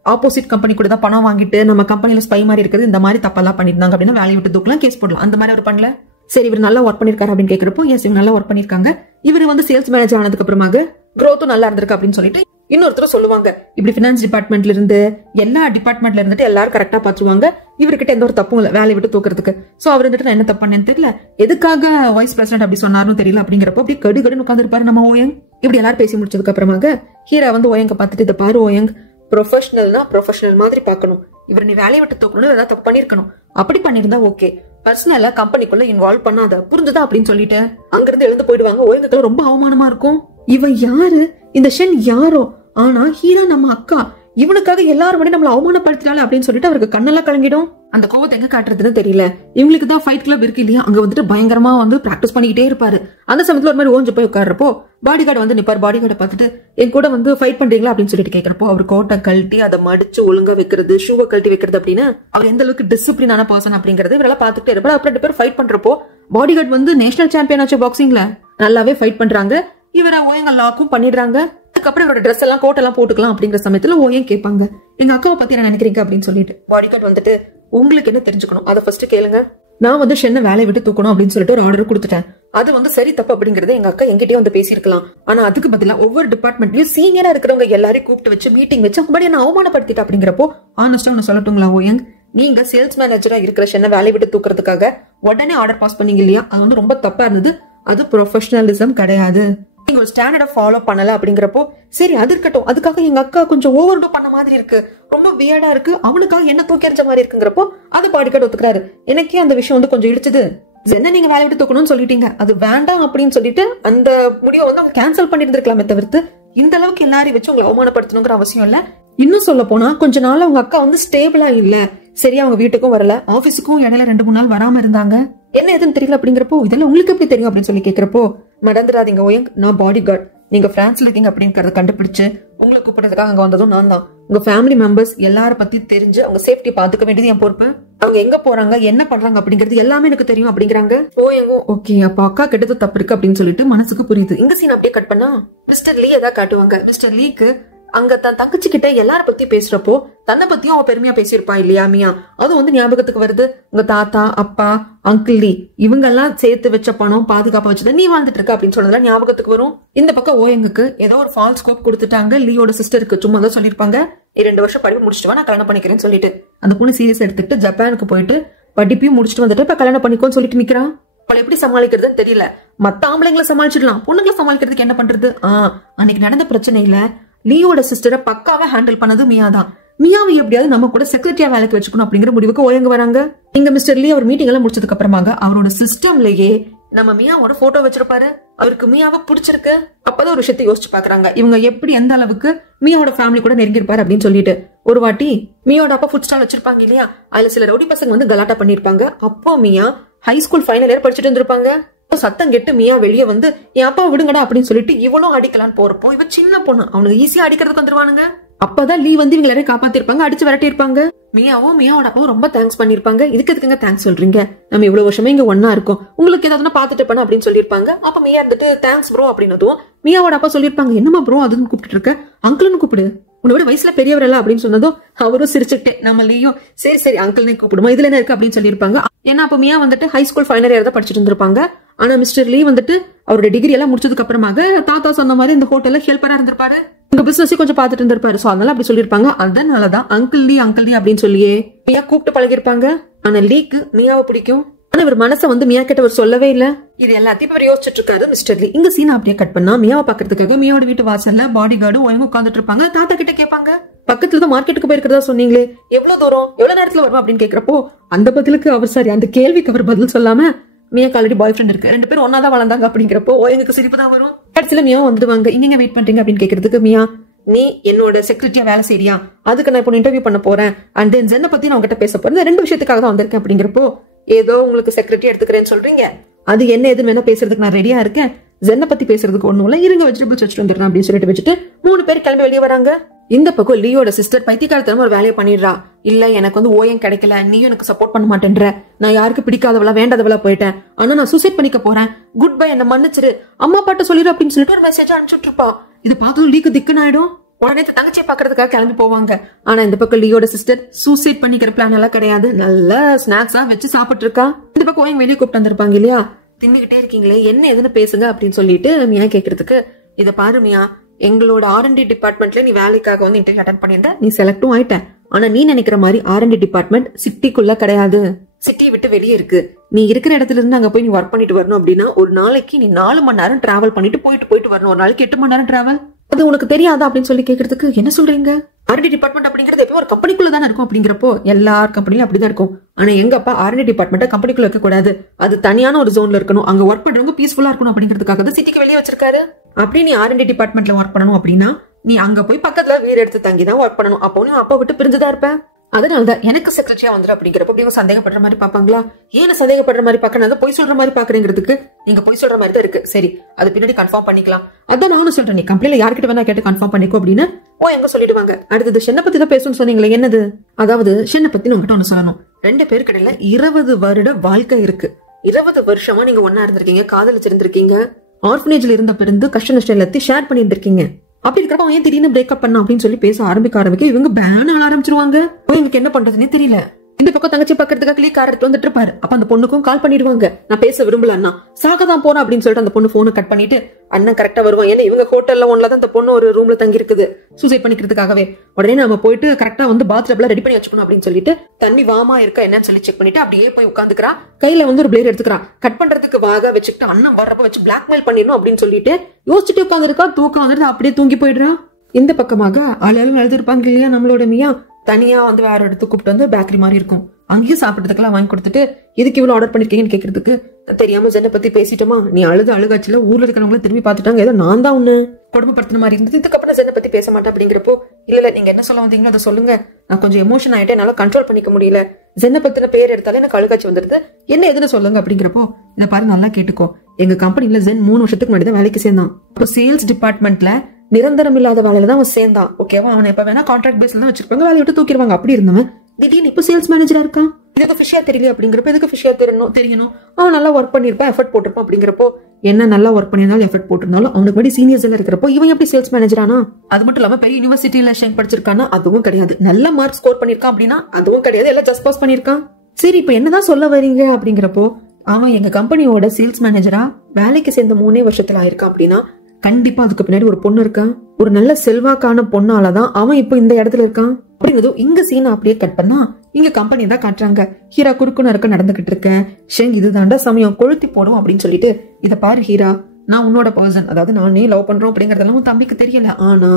ஆப்போசிட் கம்பெனி கூட தான் பணம் வாங்கிட்டு நம்ம கம்பெனில ஸ்பை மாதிரி இருக்கிறது, இந்த மாதிரி தப்பெல்லாம் பண்ணிருந்தாங்க அப்படின்னா வேலையை விட்டு தூக்கலாம், கேஸ் போடலாம், அந்த மாதிரி அவர் பண்ணல. சரி இவர் நல்லா ஒர்க் பண்ணிருக்காரு அப்படின்னு கேட்கறப்போ எஸ் இவங்க நல்லா ஒர்க் பண்ணிருக்காங்க, இவர் வந்து சேல்ஸ் மேனேஜர் ஆனதுக்கு அப்புறமாக க்ரோத்தும் நல்லா இருந்திருக்கு அப்படின்னு சொல்லிட்டு இன்னொருத்தர் சொல்லுவாங்க. இப்படி பினான்ஸ் டிபார்ட்மெண்ட்ல இருந்து எல்லா டிபார்ட்மெண்ட்ல இருந்துட்டு எல்லாரும் கரெக்டா பாத்துருவாங்க, இவர்கிட்ட எந்த ஒரு தப்பும் இல்ல வேலையை விட்டு தூக்குறதுக்கு. சோ அவர் வந்துட்டு நான் என்ன தப்பு பண்ணேன்னு தெரியல, எதுக்காக வைஸ் பிரசிடென்ட் அப்படி சொன்னாருன்னு தெரியல அப்படிங்கிறப்போ அப்படி கடுகடுன்னு உட்கார்ந்து இருப்பாரு நம்ம ஓயங். இப்படி எல்லாரும் பேசி முடிச்சதுக்கு அப்புறமாக ஹீரா வந்து ஓயங்க பார்த்துட்டு இதை பாரு ஓயங், ப்ரொஃபஷனல்னா ப்ரொஃபஷனல் மாதிரி பாக்கணும், இவர் நீ வேலையை விட்டு தூக்கணும் ஏதாவது தப்பு பண்ணிருக்கணும், அப்படி பண்ணிருந்தா ஓகே, பர்சனலா கம்பெனிக்குள்ள இன்வால்வ் பண்ணாத புரிஞ்சுதா அப்படின்னு சொல்லிட்டு அங்கிருந்து எழுந்து போயிடுவாங்க. ஓயங்களுக்கு ரொம்ப அவமானமா இருக்கும், இவ யாரு, இந்த ஷென் யாரோ, ஆனா ஹீரா நம்ம அக்கா, இவனுக்காக எல்லாரும் முன்னாடி நம்மள அவமானப்படுத்தினால அப்படின்னு சொல்லிட்டு அவருக்கு கண்ணெல்லாம் கலங்கிடும். அந்த கோவத்தை எங்க காட்டுறதுன்னு தெரியல. இவங்களுக்கு தான் ஃபைட் கிளப் இருக்கு இல்லையா, அங்க வந்துட்டு பயங்கரமா வந்து பிராக்டிஸ் பண்ணிக்கிட்டே இருப்பாரு. அந்த சமயத்துல ஒரு மாதிரி ஓஞ்சு போய் உட்கார்றப்போ பாடி கார்டு வந்து நிப்பாரு. பாடி கார்டை பார்த்துட்டு என் கூட வந்து ஃபைட் பண்றீங்களா அப்படின்னு சொல்லிட்டு கேட்கறப்போ அவர் கோட்டை கழட்டி அதை மடிச்சு ஒழுங்கா வைக்கிறது, ஷூவை கழட்டி வைக்கிறது அப்படின்னு அவர் எந்த அளவுக்கு டிசிப்ளினான பர்சன் அப்படிங்கறது இவரெல்லாம் பாத்துக்கிட்டே இருப்பாரு. அப்புறம் 2 பேர் ஃபைட் பண்றப்போ பாடி கார்டு வந்து நேஷனல் சாம்பியன் ஆச்சு பாக்ஸிங்ல, நல்லாவே ஃபைட் பண்றாங்க. இவரை ஓயங்க லாக்கும் பண்ணிடுறாங்க. அதுக்கப்புறம் இவரோட ட்ரெஸ் எல்லாம் கோட் எல்லாம் போட்டுக்கலாம் அப்படிங்கிற சமயத்துல ஓயங் கேட்பாங்க, எங்க அக்காவை பத்தி என்ன நினைக்கிறீங்க அப்படின்னு சொல்லிட்டு. பாடி கார்டு வந்துட்டு உங்களுக்கு என்ன தெரிஞ்சுக்கணும் அதை ஃபர்ஸ்ட் கேளுங்க, நான் வந்து ஷென்னை வேலையை விட்டு தூக்கணும் அப்படின்னு சொல்லிட்டு ஒரு ஆர்டர் கொடுத்துட்டேன், அது வந்து சரி தப்பு அப்படிங்கறத எங்க அக்கா எங்கிட்டயே வந்து பேசியிருக்கலாம், ஆனா அதுக்கு பதிலா ஒவ்வொரு டிபார்ட்மெண்ட்லயும் சீனியரா இருக்கிறவங்க எல்லாரையும் கூப்பிட்டு வச்சு மீட்டிங் வச்சு அவங்க என்ன அவமானப்படுத்திட்டு அப்படிங்கிறப்போ ஆனஸ்டா ஒன்னு சொல்லட்டுங்களா ஓயங், நீங்க சேல்ஸ் மேனேஜரா இருக்கிற ஷென்னை வேலையை விட்டு தூக்குறதுக்காக உடனே ஆர்டர் பாஸ் பண்ணீங்க இல்லையா, அது வந்து ரொம்ப தப்பா இருந்தது, அது ப்ரொஃபஷனலிசம் கிடையாது, நீங்க ஒரு ஸ்டாண்டர்டை ஃபாலோ பண்ணல அப்படிங்கிறப்போ சரி அது இருக்கட்டும், அதுக்காக எங்க அக்கா கொஞ்சம் ஓவர் டூ பண்ண மாதிரி இருக்கு, ரொம்ப வியர்டா இருக்கு, அவனுக்காக என்ன தூக்கி எறிஞ்ச மாதிரி இருக்குங்கிறப்போ அது பாடி கார்டு ஒத்துக்கிறாரு. எனக்கே அந்த விஷயம் வந்து கொஞ்சம் இடிச்சுது, என்ன நீங்க வேலை விட்டு தூக்கணும்னு சொல்லிட்டீங்க, அது வேண்டாம் அப்படின்னு சொல்லிட்டு அந்த முடிவை வந்து அவங்க கேன்சல் பண்ணிருந்திருக்கலாமே தவிர்த்து இந்த அளவுக்கு எல்லாரையும் வச்சு உங்களை அவமானப்படுத்தணுங்கிற அவசியம் இல்ல. இன்னும் சொல்ல போனா கொஞ்ச நாள் அவங்க அக்கா வந்து ஸ்டேபிளா இல்ல, சரியா அவங்க வீட்டுக்கும் வரல, ஆபீஸுக்கும் இடையில 2-3 நாள் வராம இருந்தாங்க, என்ன எதுன்னு தெரியல அப்படிங்கிறப்போ இதெல்லாம் உங்களுக்கு எப்படி தெரியும் அப்படின்னு சொல்லி கேட்கிறப்போ மறந்துடாதீங்க ஓயங், நான் பாடி கார்டு, நீங்க பிரான்ஸ்ல இருக்கீங்க அப்படிங்கறத கண்டுபிடிச்சு உங்களை கூப்பிடுறதுக்காக அங்க வந்ததும் நான் தான், உங்க ஃபேமிலி மெம்பர்ஸ் எல்லார பத்தி தெரிஞ்சு அவங்க சேஃப்டி பாத்துக்க வேண்டியது என் பொறுப்பு, அவங்க எங்க போறாங்க என்ன பண்றாங்க அப்படிங்கிறது எல்லாமே எனக்கு தெரியும் அப்படிங்கிறாங்க. ஓயங்கும் ஓகே அப்ப அக்கா கெட்டது தப்பு இருக்கு அப்படின்னு சொல்லிட்டு மனசுக்கு புரியுது. இந்த சீன் அப்படியே கட் பண்ணா மிஸ்டர் லீ ஏதாவது காட்டுவாங்க. மிஸ்டர் லீக்கு அங்க தன் தங்கச்சி கிட்ட எல்லார பத்தி பேசுறப்போ தன்னை பத்தியும் அவ பெருமையா பேசியிருப்பா இல்லையா மியா? அது வந்து ஞாபகத்துக்கு வருது. உங்க தாத்தா, அப்பா, அங்கிள் லீ இவங்க எல்லாம் சேர்த்து வச்ச பணம் பாதுகாப்பா வச்சுதான் நீ வாழ்ந்துட்டு இருக்க அப்படின்னு சொன்னதுல ஞாபகத்துக்கு வரும். இந்த பக்கம் ஓயங்குக்கு ஏதோ ஒரு ஃபால்ஸ் ஸ்கோப் கொடுத்துட்டாங்க. லீயோட சிஸ்டருக்கு சும்மா தான் சொல்லிருப்பாங்க 2 வருஷம் படிப்பு முடிச்சுட்டு நான் கல்யாணம் பண்ணிக்கிறேன்னு சொல்லிட்டு அந்த பொண்ணு சீரியஸ் எடுத்துட்டு ஜப்பானுக்கு போயிட்டு படிப்பையும் முடிச்சுட்டு வந்துட்டு இப்ப கல்யாணம் பண்ணிக்கோன்னு சொல்லிட்டு நிக்கிறான். அவளை எப்படி சமாளிக்கிறதுன்னு தெரியல. மத்த ஆம்பளைங்களை சமாளிச்சிடலாம், பொண்ணுங்களை சமாளிக்கிறதுக்கு என்ன பண்றது? அன்னைக்கு நடந்த பிரச்சனையில லீயோட சிஸ்டரை பக்காவா ஹேண்டில் பண்ணது மியா தான். மியாவை எப்படியாவது நம்ம கூட செக்ரட்டரியா வேலைக்கு வச்சுக்கணும் அப்படிங்கிற முடிவுக்கு ஓயங்க வராங்க. இங்க மிஸ்டர் லீ அவர் மீட்டிங் எல்லாம் முடிச்சதுக்கு அப்புறமாக அவரோட சிஸ்டம்லயே நம்ம மியாவோட போட்டோ வச்சிருப்பாரு. அவருக்கு மியாவை பிடிச்சிருக்கு. அப்பதான் ஒரு விஷயத்தை யோசிச்சு பாக்குறாங்க, இவங்க எப்படி எந்த அளவுக்கு மியாவோட ஃபேமிலி கூட நெருங்கிருப்பாரு அப்படின்னு சொல்லிட்டு. ஒரு வாட்டி மியாவோட அப்பா ஃபுட் ஸ்டால் வச்சிருப்பாங்க இல்லையா, அதுல சில ரவுடி பசங்க வந்து கலாட்டா பண்ணிருப்பாங்க. அப்போ மியா ஹை ஸ்கூல் ஃபைனல் இயர் படிச்சுட்டு இருந்திருப்பாங்க. சத்தம் கெட்டு மியா வெளியே வந்து என் அப்பா விடுங்கடா அப்படின்னு சொல்லிட்டு இவளும் அடிக்கலான்னு போறப்போ இவ சின்ன பொண்ணு, அவனுக்கு ஈஸியா அடிக்கிறதுக்கு வந்துருவானுங்க. அப்பதான் லீ வந்து இவங்க எல்லாரையும் காப்பாத்திருப்பாங்க, அடிச்சு விரட்டி இருப்பாங்க. மியாவும் மியாவோட அப்பாவும் ரொம்ப தேங்க்ஸ் பண்ணிருப்பாங்க. இதுக்கு எதுக்குங்க தேங்க்ஸ் சொல்றீங்க, நம்ம இவ்வளவு வருஷமே இங்க ஒன்னா இருக்கோம், உங்களுக்கு ஏதாவது பாத்துட்டு பண்ண அப்படின்னு சொல்லிருப்பாங்க. அப்ப மியா இருந்துட்டு தேங்க்ஸ் ப்ரோ அப்படின்னதும் மியாவோட அப்பா சொல்லிருப்பாங்க, என்னமா ப்ரோ அதுன்னு கூப்பிட்டு இருக்க, அங்கிள்னு கூப்பிடு, உன்னோட வயசுல பெரியவர் இல்ல அப்படின்னு சொன்னதும் அவரும் சிரிச்சுட்டு நம்ம லீயும் சரி சரி அங்கிள்னே கூப்பிடுமா, இதுல என்ன இருக்கு அப்படின்னு சொல்லியிருப்பாங்க. ஏன்னா அப்ப மியா வந்துட்டு ஹை ஸ்கூல் ஃபைனல் இயர் தான் படிச்சுட்டு இருந்திருப்பாங்க. ஆனா மிஸ்டர் லீ வந்துட்டு அவரோட டிகிரி எல்லாம் முடிச்சதுக்கு அப்புறமாக தாத்தா சொன்ன மாதிரி இந்த ஹோட்டல்ல ஹெல்ப்பரா இருந்திருப்பாரு, உங்க பிசினஸ் கொஞ்சம் பாத்துட்டு இருந்திருப்பாரு. சோ அதனால அப்படி சொல்லிருப்பாங்க. அதனாலதான் அங்கிள் லீ அப்படின்னு சொல்லியே மியா கூப்பிட்டு பழகிருப்பாங்க. ஆனா லீக்கு மியாவை பிடிக்கும். ஆனா இவர் மனசை வந்து மியா கிட்ட அவர் சொல்லவே இல்ல. இது எல்லாத்தையும் இவர் யோசிச்சுட்டு இருக்காரு மிஸ்டர் லீ. இங்க சீனா அப்படியே கட் பண்ணா மியாவை பாக்குறதுக்காக மியாவோட வீட்டு வாசல்ல பாடி கார்டு ஒயங்க உட்காந்துட்டு இருப்பாங்க. தாத்தா கிட்ட கேட்பாங்க, பக்கத்துல தான் மார்க்கெட்டுக்கு போயிருக்கிறதா சொன்னீங்களே, எவ்வளவு தூரம் எவ்வளவு நேரத்துல வருவா அப்படின்னு கேக்குறப்போ அந்த பதிலுக்கு அவர் சாரி அந்த கேள்விக்கு அவர் பதில் சொல்லாம மியாக்கு ஆல்ரெடி பாய் ஃப்ரெண்ட் இருக்கு, 2 பேரும் ஒன்னாதான் வளர்ந்தாங்க அப்படிங்கிறப்போ எங்களுக்கு சிரிப்பு தான் வரும். கடைசியில மியா வந்துடுவாங்க. இங்க வெயிட் பண்றீங்க அப்படின்னு கேக்குறதுக்கு மியா, நீ என்னோட செக்ரட்டரியா வேலை செய்யறியா, அதுக்கு நான் இப்போ இன்டர்வியூ பண்ண போறேன் அண்ட் தென் ஜென்னை பத்தி நான் உங்ககிட்ட பேச போறேன், 2 விஷயத்துக்காக தான் வந்திருக்கேன் அப்படிங்கிறப்போ ஏதோ உங்களுக்கு செக்ரட்டரி எடுத்துக்கிறேன்னு சொல்றீங்க, அது என்ன எதுன்னு வேணா பேசுறதுக்கு நான் ரெடியா இருக்கேன், ஜென்னை பத்தி பேசுறதுக்கு ஒண்ணும் இல்ல, இருங்க வெஜிடபிள்ஸ் வச்சுட்டு வந்துடுறேன் அப்படின்னு சொல்லிட்டு வச்சுட்டு 3 பேர் கிளம்பி வெளியே வராங்க. இந்த பக்கம் லீயோட சிஸ்டர் பைத்தியக்காரத்தனமா ஒரு வேலையை பண்ணிடுறா. இல்ல எனக்கு வந்து ஓயம் கிடைக்கல, நீயும் எனக்கு சப்போர்ட் பண்ண மாட்டேன்ற, நான் யாருக்கு பிடிக்காதவளா வேண்டாதவளா போயிட்டேன், ஆனா நான் சூசைட் பண்ணிக்க போறேன், குட் பை, என்ன மன்னிச்சிரு, அம்மா பாட்ட சொல்லிடு அப்படின்னு சொல்லிட்டு ஒரு மெசேஜ் அனுப்பிச்சுட்டு இருப்பா. இது பார்த்ததும் லீக்கு திக்குன்னு ஆயிடும். உடனே தங்கச்சியை பாக்குறதுக்காக கிளம்பி போவாங்க. ஆனா இந்த பக்கம் லீயோட சிஸ்டர் சூசைட் பண்ணிக்கிற பிளான் எல்லாம் கிடையாது, நல்ல ஸ்நாக்ஸா வச்சு சாப்பிட்டு இருக்கா. இந்த பக்கம் ஓயம் வெளியே கூப்பிட்டு வந்திருப்பாங்க இல்லையா, தின்னுகிட்டே இருக்கீங்களே என்ன எதுன்னு பேசுங்க அப்படின்னு சொல்லிட்டு மியா கேக்குறதுக்கு, இத பாரு மியா, எங்களோட R&D டிபார்ட்மெண்ட்ல நீ வேலைக்காக வந்து இன்டர்வியூ அட்டெண்ட் பண்ணிருந்த, நீ செலக்டும் ஆயிட்ட, ஆனா நீ நினைக்கிற மாதிரி R&D டிபார்ட்மெண்ட் சிட்டிக்குள்ள கிடையாது, சிட்டியை விட்டு வெளியே இருக்கு. நீ இருக்கிற இடத்துல இருந்து அங்க போய் நீ ஒர்க் பண்ணிட்டு வரணும் அப்படின்னா ஒரு நாளைக்கு நீ 4 மணி நேரம் டிராவல் பண்ணிட்டு போயிட்டு வரணும், ஒரு நாளைக்கு 8 மணி நேரம் டிராவல், அது உனக்கு தெரியாதா அப்படின்னு சொல்லி கேக்குறதுக்கு, என்ன சொல்றீங்க, R&D டிபார்ட்மெண்ட் அப்படிங்கிறது எப்பவும் ஒரு கம்பெனிக்குள்ள தானே இருக்கும் அப்படிங்கிறப்போ எல்லார் கம்பெனிலும் அப்படிதான் இருக்கும், ஆனா எங்க அப்பா R&D டிபார்ட்மெண்ட் கம்பெனிக்குள்ள இருக்க கூடாது, அது தனியான ஒரு ஜோன்ல இருக்கணும், அங்க ஒர்க் பண்றவங்க பீஸ்ஃபுல்லா இருக்கணும் அப்படிங்கிறதுக்காக தான் சிட்டிக்கு வெளியே வச்சிருக்காரு. அப்படி நீ R&D டிபார்ட்மெண்ட்ல ஒர்க் பண்ணணும் அப்படின்னா நீ அங்க போய் பக்கத்துல வீடு எடுத்து தங்கிதான் ஒர்க் பண்ணணும், அப்போ நீ அப்பா விட்டு பிரிஞ்சுதான் இருப்ப. அதனாலதான் எனக்கு செக்ரட்டரியா வந்துரு அப்படிங்கிறப்ப அப்படிங்க சந்தேகப்படுற மாதிரி பாப்பாங்களா, ஏன் சந்தேகப்படுற மாதிரி பாக்கணும், பொய் சொல்ற மாதிரி பாக்குறீங்கிறதுக்கு நீங்க பொய் சொல்ற மாதிரி தான் இருக்கு, சரி அது பின்னாடி கன்ஃபார்ம் பண்ணிக்கலாம், அதான் நானும் சொல்றேன், நீ கம்பெனில யார்கிட்ட வேணா கேட்டு கன்ஃபார்ம் பண்ணிக்கோ அப்படின்னு எங்க சொல்லிடுவாங்க. அடுத்தது ஷென்னை பத்தி தான் பேசணும்னு சொன்னீங்களே, என்னது, அதாவது ஷென்னை பத்தி உங்ககிட்ட ஒண்ணு சொல்லணும். 2 பேருக்கு இடையில 20 வருட வாழ்க்கை இருக்கு, 20 வருஷமா நீங்க ஒன்னா இருந்திருக்கீங்க, காதலிச்சிருந்திருக்கீங்க, ஆர்ஃபனேஜ்ல இருந்த பிறந்து கஷ்ட நஷ்டம் எல்லாத்தையும் ஷேர் பண்ணி இருந்திருக்கீங்க. அப்படி இருக்கிறப்ப அவன் ஏன் திடீர்னு பிரேக்கப் பண்ண அப்படின்னு சொல்லி பேச ஆரம்பிக்க இவங்க பேன் ஆள ஆரம்பிச்சிருவாங்க. எனக்கு என்ன பண்றதுன்னே தெரியல. இந்த பக்கம் தங்கச்சி பக்கத்துக்காக கிளி கார் எடுத்து வந்துட்டு இருப்பாரு. அப்ப அந்த பொண்ணுக்கும் கால் பண்ணிடுவாங்க, நான் பேச விரும்பல அண்ணா, சாகதான் போறேன் அப்படின்னு சொல்லிட்டு அந்த பொண்ணு போனை கட் பண்ணிட்டு அண்ணன் கரெக்டா வருவான், ஏன்னா இவங்க ஹோட்டல்ல ஒன்லதான் அந்த பொண்ணு ஒரு ரூம்ல தங்கி இருக்குது சூசைட் பண்ணிக்கிறதுக்காகவே. உடனே நம்ம போயிட்டு கரெக்டா வந்து பாத்ரூம்ல ரெடி பண்ணி வச்சுக்கணும் அப்படின்னு சொல்லிட்டு தண்ணி வாமா இருக்கா என்னன்னு சொல்லி செக் பண்ணிட்டு அப்படியே போய் உட்காந்துக்கிறா. கையில வந்து ஒரு பிளேட் எடுத்துக்கிறான், கட் பண்றதுக்கு வாக வச்சுக்கிட்டு அண்ணன் வர்றப்ப வச்சு பிளாக்மெயில் பண்ணிடணும் அப்படின்னு சொல்லிட்டு யோசிச்சுட்டு உட்காந்துருக்கா. தூக்கம் வந்துட்டு அப்படியே தூங்கி போயிடுறான். இந்த பக்கமாக ஆளும் எழுதிருப்பாங்க இல்லையா, நம்மளோட மியா தனியா வந்து வேற இடத்துக்கு கூப்பிட்டு வந்து பேக்கரி மாதிரி இருக்கும், அங்கேயும் சாப்பிட்டதுக்கெல்லாம் வாங்கி கொடுத்துட்டு இதுக்கு இவ்வளவு ஆர்டர் பண்ணிருக்கீங்கன்னு கேக்குறதுக்கு, தெரியாம ஜென்னை பத்தி பேசிட்டோமா, நீ அழுகாச்சுல ஊர்ல இருக்கிறவங்கள திரும்பி பாத்துட்டாங்க, ஏதோ நான் தான் ஒண்ணு கொடுமைப்படுத்தின மாதிரி இருந்தது, இதுக்கப்புறம் ஜென்னை பத்தி பேச மாட்டேன் அப்படிங்கிறப்போ, இல்ல நீங்க என்ன சொல்ல வந்தீங்களோ அதை சொல்லுங்க, நான் கொஞ்சம் எமோஷன் ஆயிட்டேன், என்னால கண்ட்ரோல் பண்ணிக்க முடியல, ஜென்னை பத்தின பேர் எடுத்தாலே எனக்கு அழுகாச்சு வந்துருது, என்ன எதுன்னு சொல்லுங்க அப்படிங்கிறப்போ, இதை பாரு நல்லா கேட்டுக்கோ, எங்க கம்பெனில ஜென் 3 வருஷத்துக்கு முன்னாடி தான் வேலைக்கு சேர்ந்தான். இப்போ சேல்ஸ் டிபார்ட்மெண்ட்ல நிரந்தரம் இல்லாத வேலையில தான் அவன் சேர்ந்தான், ஓகேவா, அவனை எப்ப வேணா கான்ட்ராக்ட் பேஸ்ல தான் வச்சிருப்பாங்க, வேலையை விட்டு தூக்கிடுவாங்க. அப்படி இருந்தவன் திடீர்னு இப்போ சேல்ஸ் மேனேஜரா இருக்கான். இதுக்கு ஃபிஷியா தெரியல அப்படிங்கிறப்ப எதுக்கு ஃபிஷியா தெரியணும். அவன் நல்லா ஒர்க் பண்ணிருப்பான், எஃபர்ட் போட்டிருப்பான். அப்படிங்கிறப்போ என்ன நல்லா ஒர்க் பண்ணியிருந்தாலும் எஃபர்ட் போட்டிருந்தாலும் அவனுக்கு படி சீனியர்ஸ் எல்லாம் இருக்கிறப்போ இவன் எப்படி சேல்ஸ் மேனேஜரானா? அது மட்டும் இல்லாம பெரிய யூனிவர்சிட்டியில படிச்சிருக்கானா? அதுவும் கிடையாது. நல்ல மார்க் ஸ்கோர் பண்ணிருக்கான் அப்படின்னா அதுவும் கிடையாது. எல்லாம் ஜஸ்ட் பாஸ் பண்ணிருக்கான். சரி, இப்ப என்னதான் சொல்ல வரீங்க அப்படிங்கிறப்போ அவன் எங்க கம்பெனியோட சேல்ஸ் மேனேஜரா வேலைக்கு சேர்ந்த 3 வருஷத்துல ஆயிருக்கான் அப்படின்னா கண்டிப்பா அதுக்கு பின்னாடி ஒரு பொண்ணு இருக்கான். ஒரு நல்ல செல்வாக்கான பொண்ணாலதான் அவன் இப்போ இந்த இடத்துல இருக்கான். அப்படிங்கிறதும் இங்க சீனை அப்படியே கட் பண்ணா இங்க கம்பெனி தான் காட்டுறாங்க. ஹீரா குறுக்குன்னு இருக்க நடந்துகிட்டு இருக்க. ஷெங் இதுதாண்டா சமயம், கொளுத்தி போடும் அப்படின்னு சொல்லிட்டு, இத பாரு ஹீரா, நான் உன்னோட பர்சன், அதாவது நானே லவ் பண்றோம் அப்படிங்கறதெல்லாம் உன் தம்பிக்கு தெரியல. ஆனா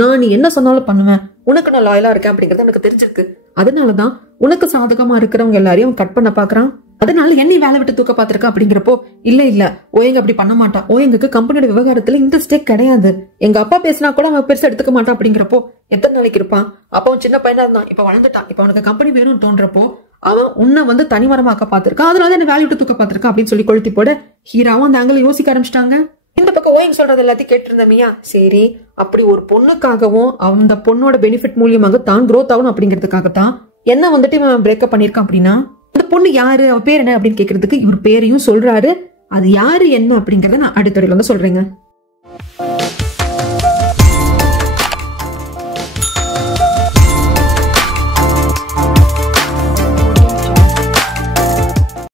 நான் நீ என்ன சொன்னாலும் பண்ணுவேன், உனக்கு நான் லாயலா இருக்கேன் அப்படிங்கறது எனக்கு தெரிஞ்சிருக்கு. அதனாலதான் உனக்கு சாதகமா இருக்கிறவங்க எல்லாரையும் கட் பண்ண பாக்குறான். அதனால என்னை வேலை விட்டு தூக்க பாத்திருக்க அப்படிங்கிறப்போ இல்ல ஓயங்க அப்படி பண்ண மாட்டான். ஓயங்களுக்கு கம்பெனியோட விவகாரத்துல இன்ட்ரெஸ்டே கிடையாது. எங்க அப்பா பேசினா கூட அவன் பெருசா எடுத்துக்க மாட்டான். அப்படிங்கிறப்போ எத்தனை நாளைக்கு இருப்பான்? அப்ப அவன் சின்ன பையனா இருந்தான், இப்ப வளர்ந்துட்டான். இப்ப அவனுக்கு கம்பெனி வேணும்னு தோன்றப்போ அவன் உன்னை தனிமரமாக்க பாத்திருக்கான். அதனால என்ன வேலை விட்டு தூக்க பாத்திருக்கான் அப்படின்னு சொல்லி கொளுத்தி போட ஹீராவும் அந்த ஆங்கிள் யோசிக்க ஆரம்பிச்சிட்டாங்க. இந்த பக்கம் ஓயங்க சொல்றது எல்லாத்தையும் கேட்டு இருந்தமியா. சரி, அப்படி ஒரு பொண்ணுக்காகவும் அந்த பொண்ணோட பெனிஃபிட் மூலியமாக தான் growth ஆகணும் அப்படிங்கிறதுக்காகத்தான் என்ன இவன் பிரேக்கப் பண்ணிருக்கான் அப்படின்னா, அந்த பொண்ணு யாரு, அவ பேர் என்ன அப்படின்னு கேக்குறதுக்கு இவர் பேரையும் சொல்றாரு. அது யாரு என்ன அப்படிங்கறத நான் அடுத்த சொல்றேங்க.